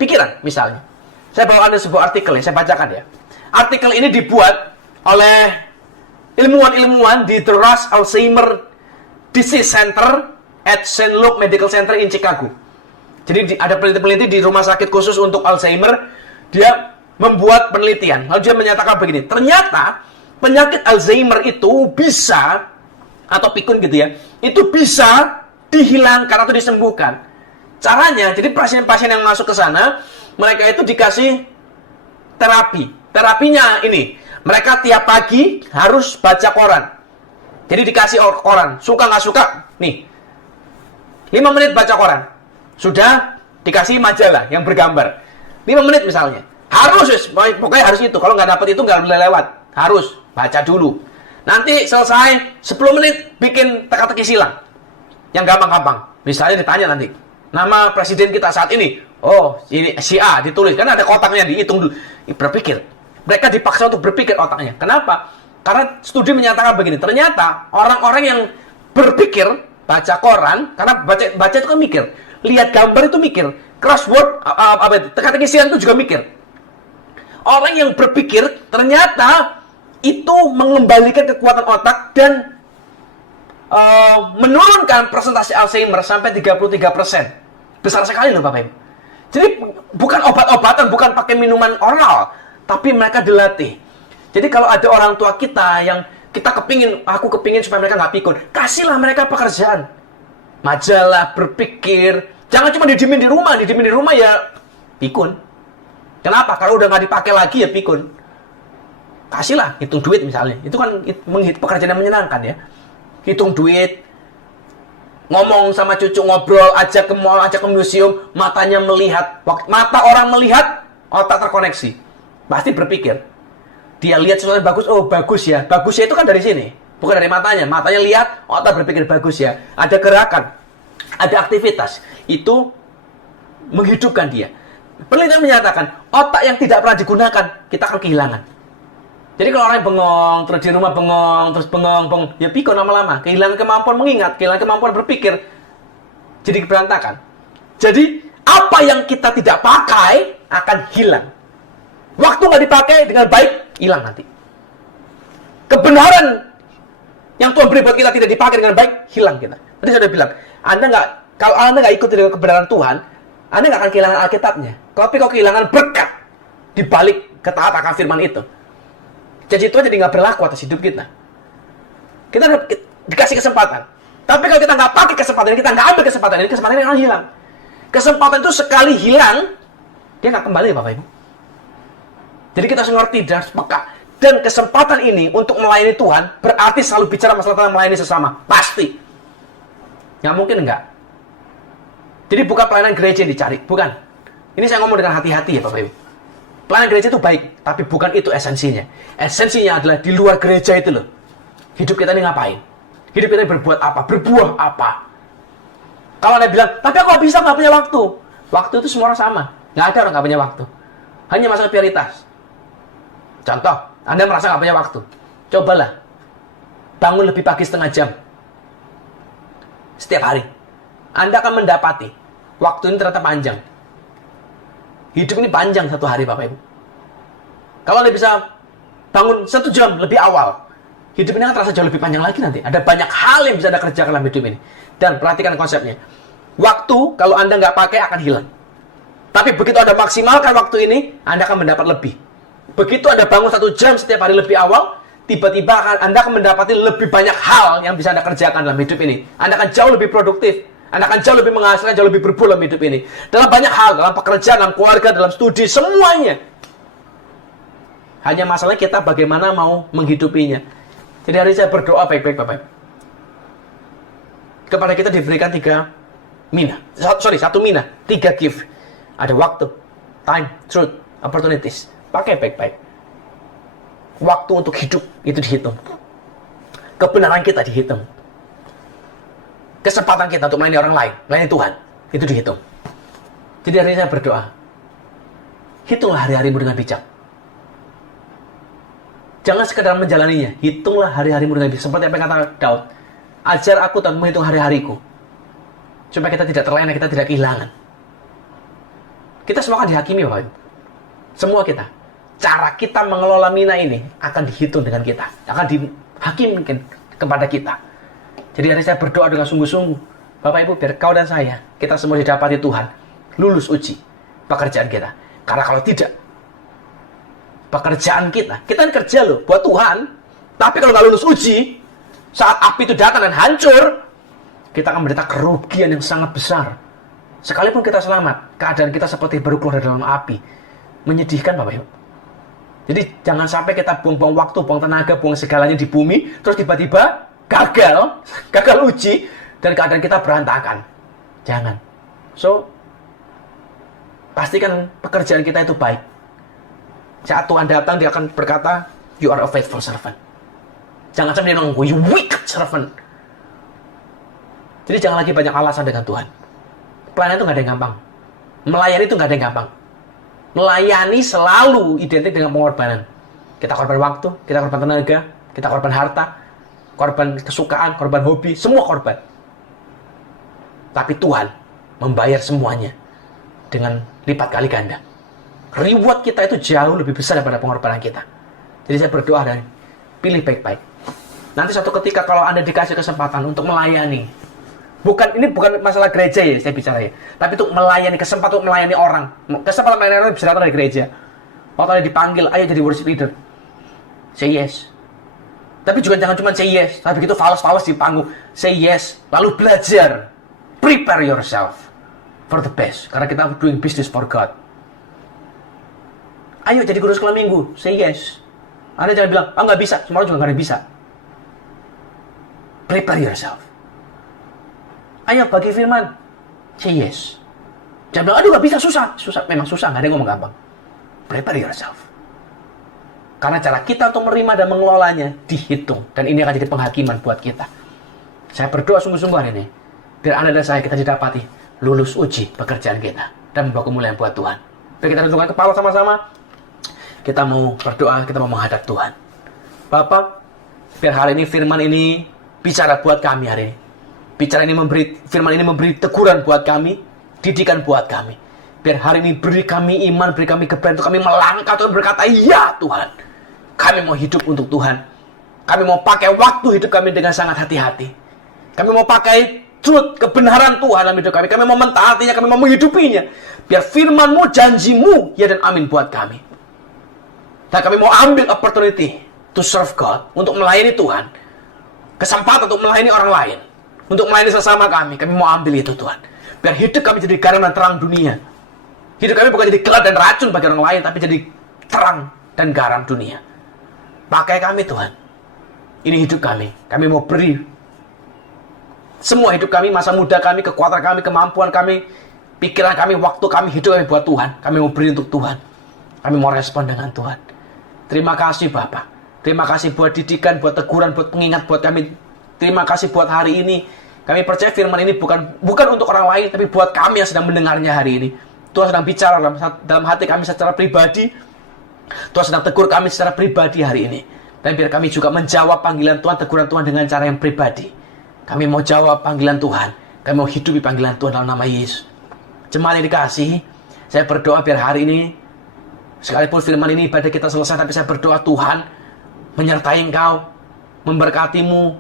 Pikiran, misalnya. Saya bawa Anda sebuah artikel, saya bacakan ya. Artikel ini dibuat oleh ilmuwan-ilmuwan di The Rush Alzheimer Disease Center at St. Luke Medical Center in Chicago. Jadi ada peneliti-peneliti di rumah sakit khusus untuk Alzheimer. Dia membuat penelitian. Lalu dia menyatakan begini, ternyata penyakit Alzheimer itu bisa, atau pikun gitu ya, itu bisa dihilangkan atau disembuhkan. Caranya, jadi pasien-pasien yang masuk ke sana, mereka itu dikasih terapi. Terapinya ini, mereka tiap pagi harus baca koran. Jadi dikasih koran, suka nggak suka, nih, 5 menit baca koran. Sudah dikasih majalah yang bergambar. 5 menit misalnya. Harus, pokoknya harus itu. Kalau nggak dapat itu nggak boleh lewat. Harus, baca dulu. Nanti selesai, 10 menit bikin teka-teki silang. Yang gampang-gampang. Misalnya ditanya nanti, nama presiden kita saat ini. Oh, ini si A, ditulis. Kan ada kotaknya, dihitung dulu. Berpikir. Mereka dipaksa untuk berpikir otaknya. Kenapa? Karena studi menyatakan begini, ternyata orang-orang yang berpikir, baca koran, karena baca itu kan mikir, lihat gambar itu mikir, crossword, teka-teki silang itu juga mikir. Orang yang berpikir, ternyata itu mengembalikan kekuatan otak dan menurunkan persentase Alzheimer sampai 33%. Besar sekali loh Bapak Ibu. Jadi bukan obat-obatan, bukan pakai minuman oral, tapi mereka dilatih. Jadi kalau ada orang tua kita yang kita aku kepingin supaya mereka nggak pikun, kasihlah mereka pekerjaan. Majalah, berpikir. Jangan cuma didiemin di rumah ya pikun. Kenapa? Kalau udah nggak dipakai lagi ya pikun. Kasihlah, hitung duit misalnya. Itu kan pekerjaan yang menyenangkan ya. Hitung duit, ngomong sama cucu, ngobrol, ajak ke mall, ajak ke museum, matanya melihat. Mata orang melihat, otak terkoneksi. Pasti berpikir. Dia lihat sesuatu yang bagus, oh bagus ya. Bagus ya itu kan dari sini, bukan dari matanya. Matanya lihat, otak berpikir bagus ya. Ada gerakan, ada aktivitas. Itu menghidupkan dia. Penelitian menyatakan, otak yang tidak pernah digunakan, kita akan kehilangan. Jadi kalau orang bengong, terus di rumah bengong, terus bengong, ya pikun lama-lama. Kehilangan kemampuan mengingat, kehilangan kemampuan berpikir. Jadi berantakan. Jadi, apa yang kita tidak pakai akan hilang. Waktu nggak dipakai dengan baik, hilang nanti. Kebenaran yang Tuhan beri buat kita tidak dipakai dengan baik, hilang kita. Tadi saya sudah bilang, kalau Anda nggak ikut dengan kebenaran Tuhan, Anda nggak akan kehilangan Alkitabnya. Tapi kau kehilangan berkat di balik ketaatan akan firman itu. Jadi itu jadi nggak berlaku atas hidup kita. Kita dikasih kesempatan. Tapi kalau kita nggak pakai kesempatan ini, kita nggak ambil kesempatan ini akan hilang. Kesempatan itu sekali hilang, dia nggak kembali Bapak Ibu. Jadi kita harus ngerti dan harus peka. Dan kesempatan ini untuk melayani Tuhan berarti selalu bicara masalah tentang melayani sesama. Pasti. Nggak mungkin enggak. Jadi bukan pelayanan gereja yang dicari. Bukan. Ini saya ngomong dengan hati-hati ya Bapak Ibu. Pelayanan gereja itu baik, tapi bukan itu esensinya. Esensinya adalah di luar gereja itu loh. Hidup kita ini ngapain? Hidup kita ini berbuat apa? Berbuah apa? Kalau Anda bilang, tapi aku bisa nggak punya waktu. Waktu itu semua orang sama. Nggak ada orang nggak punya waktu. Hanya masalah prioritas. Contoh, Anda merasa nggak punya waktu. Cobalah. Bangun lebih pagi setengah jam. Setiap hari. Anda akan mendapati. Waktu ini ternyata panjang. Hidup ini panjang satu hari Bapak Ibu. Kalau Anda bisa bangun 1 jam lebih awal, hidup ini akan terasa jauh lebih panjang lagi nanti. Ada banyak hal yang bisa Anda kerjakan dalam hidup ini. Dan perhatikan konsepnya. Waktu kalau Anda nggak pakai akan hilang. Tapi begitu Anda maksimalkan waktu ini, Anda akan mendapat lebih. Begitu Anda bangun 1 jam setiap hari lebih awal, tiba-tiba Anda akan mendapati lebih banyak hal yang bisa Anda kerjakan dalam hidup ini. Anda akan jauh lebih produktif. Anda akan jauh lebih menghasilkan, jauh lebih berbuah dalam hidup ini. Dalam banyak hal, dalam pekerjaan, dalam keluarga, dalam studi, semuanya. Hanya masalahnya kita bagaimana mau menghidupinya. Jadi hari ini saya berdoa baik-baik Bapak Ibu. Kepada kita diberikan 3 mina. 1 mina. 3 gift. Ada waktu, time, truth, opportunities. Pakai baik-baik. Waktu untuk hidup itu dihitung. Kebenaran kita dihitung. Kesempatan kita untuk melayani orang lain, melayani Tuhan, itu dihitung. Jadi hari ini saya berdoa. Hitunglah hari-harimu dengan bijak. Jangan sekedar menjalaninya. Hitunglah hari-harimu dengan bijak. Seperti apa yang kata Daud. Ajar aku Tuhan menghitung hari-hariku. Supaya kita tidak terlena, kita tidak kehilangan. Kita semua akan dihakimi Bapak Ibu. Semua kita. Cara kita mengelola mina ini akan dihitung dengan kita. Akan hakim mungkin kepada kita. Jadi hari saya berdoa dengan sungguh-sungguh, Bapak Ibu, biar kau dan saya, kita semua didapati Tuhan, lulus uji pekerjaan kita. Karena kalau tidak, pekerjaan kita kan kerja loh buat Tuhan, tapi kalau nggak lulus uji, saat api itu datang dan hancur, kita akan menderita kerugian yang sangat besar. Sekalipun kita selamat, keadaan kita seperti baru keluar dari dalam api. Menyedihkan, Bapak Ibu. Jadi jangan sampai kita buang-buang waktu, buang tenaga, buang segalanya di bumi, terus tiba-tiba gagal uji, dan keadaan kita berantakan. Jangan. So, pastikan pekerjaan kita itu baik. Saat Tuhan datang, dia akan berkata, you are a faithful servant. Jangan sampai dia bilang, you wicked servant. Jadi jangan lagi banyak alasan dengan Tuhan. Pelayanan itu nggak ada yang gampang. Melayani itu nggak ada yang gampang. Melayani selalu identik dengan pengorbanan. Kita korban waktu, kita korban tenaga, kita korban harta, korban kesukaan, korban hobi, semua korban. Tapi Tuhan membayar semuanya dengan lipat kali ganda. Reward kita itu jauh lebih besar daripada pengorbanan kita. Jadi saya berdoa dan pilih baik-baik. Nanti suatu ketika kalau Anda dikasih kesempatan untuk melayani, ini bukan masalah gereja ya saya bicara ya, tapi untuk melayani, kesempatan untuk melayani orang. Kesempatan melayani orang bisa datang dari gereja. Waktu Anda dipanggil, ayo jadi worship leader, say yes. Tapi juga jangan cuma say yes, tapi begitu fals-fals di panggung, say yes, lalu belajar, prepare yourself for the best, karena kita doing business for God. Ayo jadi guru sekolah minggu, say yes. Anda jangan bilang, nggak bisa, semua orang juga nggak ada yang bisa. Prepare yourself. Ayo bagi firman, say yes. Jangan bilang, aduh nggak bisa, susah. Memang susah, nggak ada yang ngomong gampang. Prepare yourself. Karena cara kita untuk menerima dan mengelolanya dihitung. Dan ini akan jadi penghakiman buat kita. Saya berdoa sungguh-sungguh hari ini, biar Anda dan saya kita didapati lulus uji pekerjaan kita dan membawa kemuliaan buat Tuhan. Biar kita tundukkan kepala sama-sama. Kita mau berdoa, kita mau menghadap Tuhan. Bapak, biar hari ini firman ini bicara buat kami hari ini. Firman ini memberi teguran buat kami, didikan buat kami. Biar hari ini beri kami iman, beri kami keberanian untuk kami melangkah Tuhan, berkata, ya Tuhan, kami mau hidup untuk Tuhan. Kami mau pakai waktu hidup kami dengan sangat hati-hati. Kami mau pakai truth, kebenaran Tuhan dalam hidup kami. Kami mau mentaatinya, kami mau menghidupinya. Biar firman-Mu, janji-Mu, ya dan amin buat kami. Dan kami mau ambil opportunity to serve God, untuk melayani Tuhan. Kesempatan untuk melayani orang lain, untuk melayani sesama kami mau ambil itu Tuhan. Biar hidup kami jadi garam dan terang dunia. Hidup kami bukan jadi gelap dan racun bagi orang lain, tapi jadi terang dan garam dunia. Pakai kami Tuhan. Ini hidup kami. Kami mau beri semua hidup kami, masa muda kami, kekuatan kami, kemampuan kami, pikiran kami, waktu kami, hidup kami buat Tuhan. Kami mau beri untuk Tuhan. Kami mau respon dengan Tuhan. Terima kasih Bapak. Terima kasih buat didikan, buat teguran, buat pengingat buat kami. Terima kasih buat hari ini. Kami percaya firman ini bukan untuk orang lain, tapi buat kami yang sedang mendengarnya hari ini. Tuhan sedang bicara dalam hati kami secara pribadi. Tuhan sedang tegur kami secara pribadi hari ini. Dan biar kami juga menjawab panggilan Tuhan, teguran Tuhan dengan cara yang pribadi. Kami mau jawab panggilan Tuhan. Kami mau hidupi panggilan Tuhan dalam nama Yesus. Jemaat yang dikasihi, saya berdoa biar hari ini, sekalipun firman ini ibadah kita selesai, tapi saya berdoa Tuhan menyertai engkau, memberkatimu,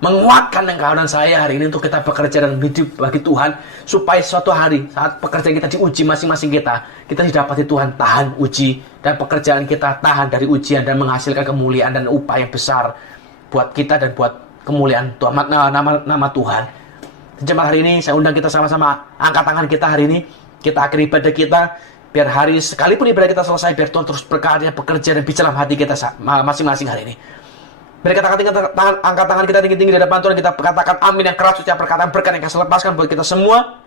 menguatkan engkau dan saya hari ini untuk kita bekerja dan hidup bagi Tuhan, supaya suatu hari saat pekerjaan kita diuji masing-masing kita didapati Tuhan tahan uji, dan pekerjaan kita tahan dari ujian dan menghasilkan kemuliaan dan upah yang besar buat kita dan buat kemuliaan Tuhan, nama Tuhan. Jemaat hari ini saya undang kita sama-sama angkat tangan kita hari ini, kita akhiri ibadah kita. Biar hari sekalipun ibadah kita selesai, biar Tuhan terus berkarya, bekerja, dan bicara dalam hati kita masing-masing hari ini. Biar kita angkat tangan kita tinggi-tinggi di depan Tuhan, kita katakan amin yang keras, setiap perkataan berkat yang kita lepaskan buat kita semua.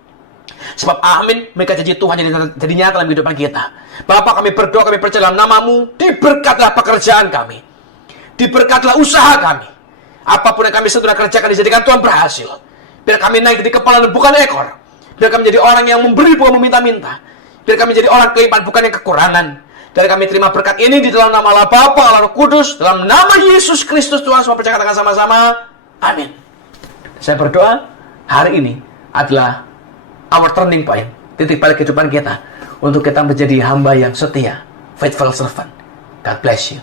Sebab amin, mereka janji Tuhan jadi nyata dalam kehidupan kita. Bapak, kami berdoa, kami percaya dalam nama-Mu, diberkatlah pekerjaan kami, diberkatlah usaha kami. Apapun yang kami sedang kerjakan, dijadikan Tuhan berhasil. Biar kami naik di kepala dan bukan ekor. Biar kami jadi orang yang memberi bukan meminta-minta. Biar kami jadi orang kelimpahan bukan yang kekurangan. Dan kami terima berkat ini di dalam nama Allah Bapa, Allah Roh Kudus, dalam nama Yesus Kristus Tuhan. Semua percaya katakan sama-sama, amin. Saya berdoa hari ini adalah our turning point, titik balik kehidupan kita, untuk kita menjadi hamba yang setia, faithful servant. God bless you.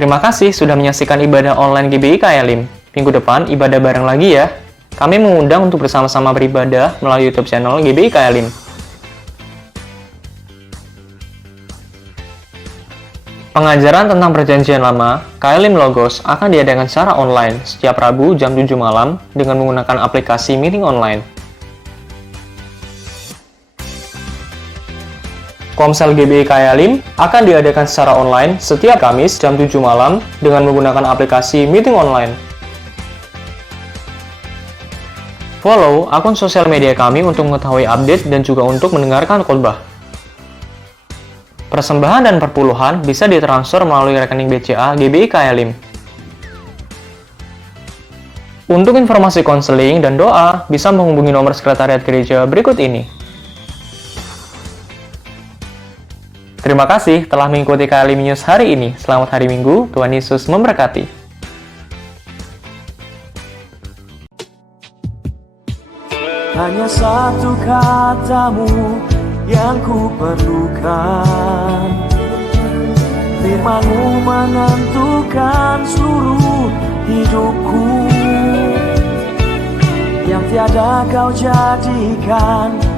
Terima kasih sudah menyaksikan ibadah online GBI KLIM. Minggu depan ibadah bareng lagi ya. Kami mengundang untuk bersama-sama beribadah melalui YouTube channel GBI KLIM. Pengajaran tentang Perjanjian Lama, KLIM Logos, akan diadakan secara online setiap Rabu jam 7 malam dengan menggunakan aplikasi meeting online. Komsel GBI KLIM akan diadakan secara online setiap Kamis jam 7 malam dengan menggunakan aplikasi meeting online. Follow akun sosial media kami untuk mengetahui update dan juga untuk mendengarkan khotbah. Persembahan dan perpuluhan bisa ditransfer melalui rekening BCA GBI KLIM. Untuk informasi konseling dan doa, bisa menghubungi nomor sekretariat gereja berikut ini. Terima kasih telah mengikuti KLIM News hari ini. Selamat hari Minggu, Tuhan Yesus memberkati. Hanya satu katamu yang ku perlukan, firman-Mu menentukan seluruh hidupku, yang tiada Kau jadikan